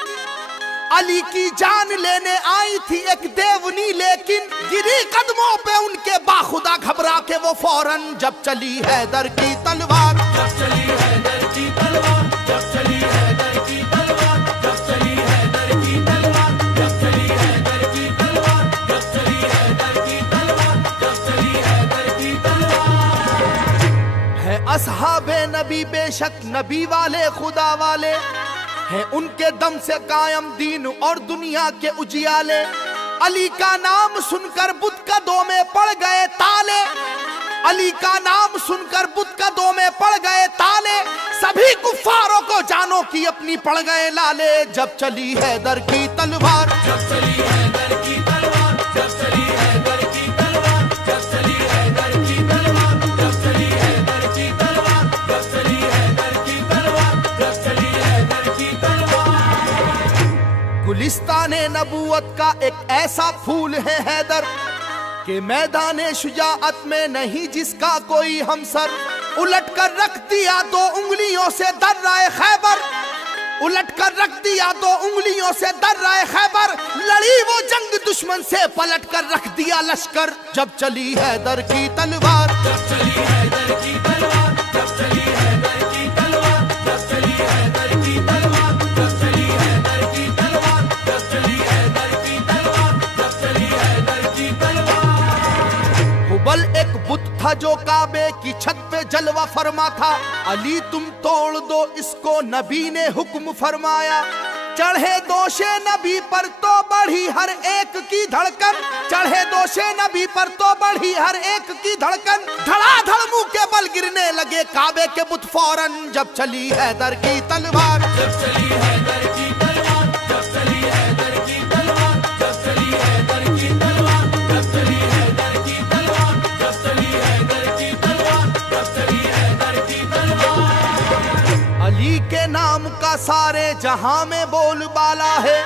अली की जान लेने आई थी एक देवनी, लेकिन गिरी कदमों पे उनके बाखुदा घबरा के वो फौरन, जब चली हैदर की तलवार, जब चली हैदर की तलवार, जब चली हैदर की तलवार, जब चली हैदर की तलवार, जब चली हैदर की तलवार, जब चली हैदर की तलवार, जब चली हैदर की तलवार। है असहाबे नबी बेशक नबी वाले खुदा वाले, है उनके दम से कायम दीन और दुनिया के उजियाले। अली का नाम सुनकर बुत कदों में पड़ गए ताले, अली का नाम सुनकर बुत कदों में पड़ गए ताले। सभी कुफ्फारों को जानो की अपनी पड़ गए लाले, जब चली हैदर की तलवार, जब चली हैदर की तलवार, जब चली हैदर की तलवार, जब चली हैदर की तलवार, जब चली हैदर की तलवार, जब चली हैदर की तलवार, जब चली हैदर की तलवार। गुलिस्ताने नबूवत का एक ऐसा फूल है हैदर, कि मैदाने शुजाअत में नहीं जिसका कोई हमसर। उलट कर रख दिया 2 उंगलियों से दर्राए खैबर, उलट कर रख दिया 2 उंगलियों से दर्राए खैबर। लड़ी वो जंग दुश्मन से, पलट कर रख दिया लश्कर, जब चली हैदर की तलवार, जब चली हैदर की तलवार, जब चली हैदर की तलवार, जब चली हैदर की तलवार, जब चली हैदर की तलवार, जब चली हैदर की तलवार, जब चली हैदर की तलवार। हुबल एक बुत था जो काबे की छत पे जलवा फरमा था। अली तुम तोड़ दो इसको, नबी ने हुक्म फरमाया। चढ़े दोषे नबी पर तो बढ़ी हर एक की धड़कन, चढ़े दोषे नबी पर तो बढ़ी हर एक की धड़कन। धड़ाधड़ मुंह के बल गिरने लगे काबे के बुत फौरन, जब चली हैदर की तलवार, जब चली हैदर की तलवार, जब चली हैदर की तलवार, जब चली हैदर की तलवार, जब चली हैदर की तलवार, जब चली हैदर की तलवार, जब चली हैदर की तलवार। अली के नाम का सारे जहां में बोलबाला है।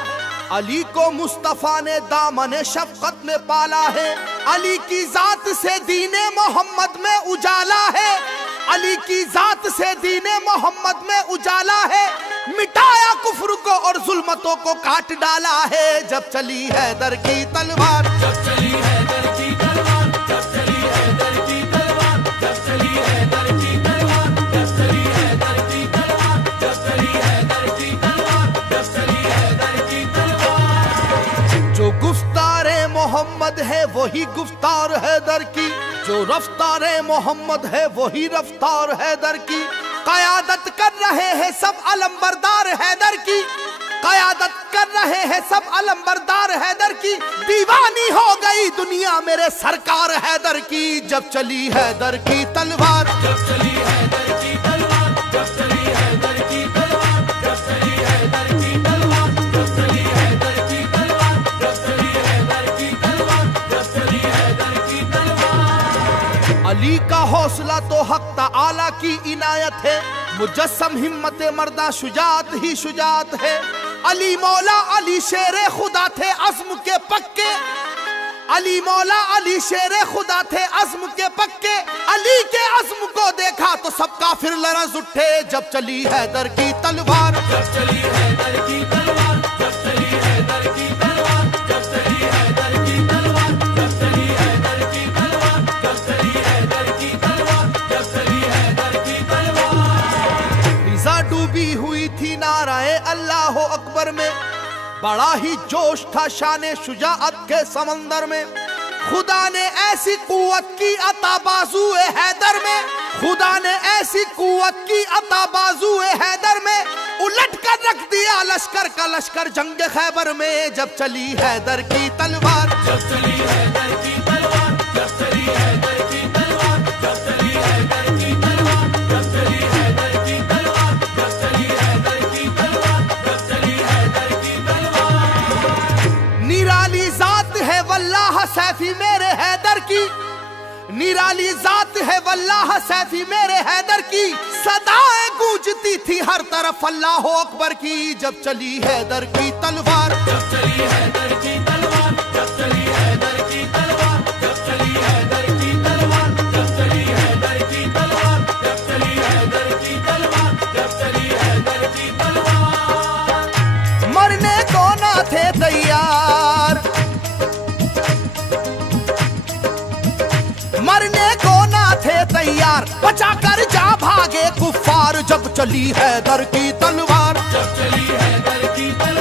अली को मुस्तफा ने दामन शफकत में पाला है। अली की जात से दीने मोहम्मद में उजाला है, अली की जात से दीने मोहम्मद में उजाला है। मिटाया कुफ्र को और जुल्मतों को काट डाला है, जब चली हैदर की तलवार, जब चली हैदर की तलवार, जब चली हैदर की तलवार, जब चली हैदर की तलवार, जब चली हैदर की तलवार, जब चली हैदर की तलवार, जब चली हैदर की तलवार। जो गुफ्तारे मोहम्मद है वही गुफ्तार हैदर की, जो रफ्तार मोहम्मद है वही रफ्तार हैदर की, कयादत कर रहे हैं सब अलंबरदार हैदर की, कयादत कर रहे हैं सब अलंबरदार हैदर की। दीवानी हो गई दुनिया मेरे सरकार हैदर की, जब चली हैदर की तलवार, जब चली हैदर की तलवार, जब चली हैदर की तलवार, जब चली हैदर की तलवार, जब चली हैदर की तलवार, जब चली हैदर की तलवार, जब चली हैदर की तलवार। अली का हौसला तो हक ताला की इनायत है, मुजस्सम हिम्मत मर्दा शुजात ही शुजात है। अली मौला अली शेरे खुदा थे अज़्म के पक्के, अली मौला अली शेरे खुदा थे अज़्म के पक्के। अली के अज़्म को देखा तो सब काफिर लरज़ उठे, जब चली हैदर की तलवार, जब चली हैदर की तलवार, जब चली हैदर की तलवार, जब चली हैदर की तलवार, जब चली हैदर की तलवार, जब चली हैदर की तलवार, जब चली हैदर की तलवार। फिजा डूबी हुई थी नाराए अल्लाह अकबर में, बड़ा ही जोश था शाने शुजाअत के समंदर में। खुदा ने ऐसी कुव्वत की अता बाजुए हैदर में, खुदा ने ऐसी कुव्वत की अता बाजुए हैदर में। उलट कर रख दिया लश्कर का लश्कर जंग खैबर में, जब चली हैदर की तलवार, जब चली हैदर की तलवार, जब चली हैदर की तलवार, जब चली हैदर की तलवार, जब चली हैदर की तलवार, जब चली हैदर की तलवार, जब चली हैदर की तलवार। निराली जात है वल्लाह सैफी मेरे हैदर की, निराली जात है वल्लाह सैफी मेरे हैदर की। सदाएं गूंजती थी हर तरफ अल्लाह अकबर की, जब चली हैदर की तलवार, जब चली हैदर की तलवार, जब चली हैदर की तलवार, जब चली हैदर की तलवार, जब चली हैदर की तलवार, जब चली हैदर की तलवार, जब चली हैदर की तलवार। मरने को ना थे तैयार, मरने को ना थे तैयार, बचा कर जा भागे कुफ्फार, जब चली हैदर की तलवार, जब चली हैदर की तलवार,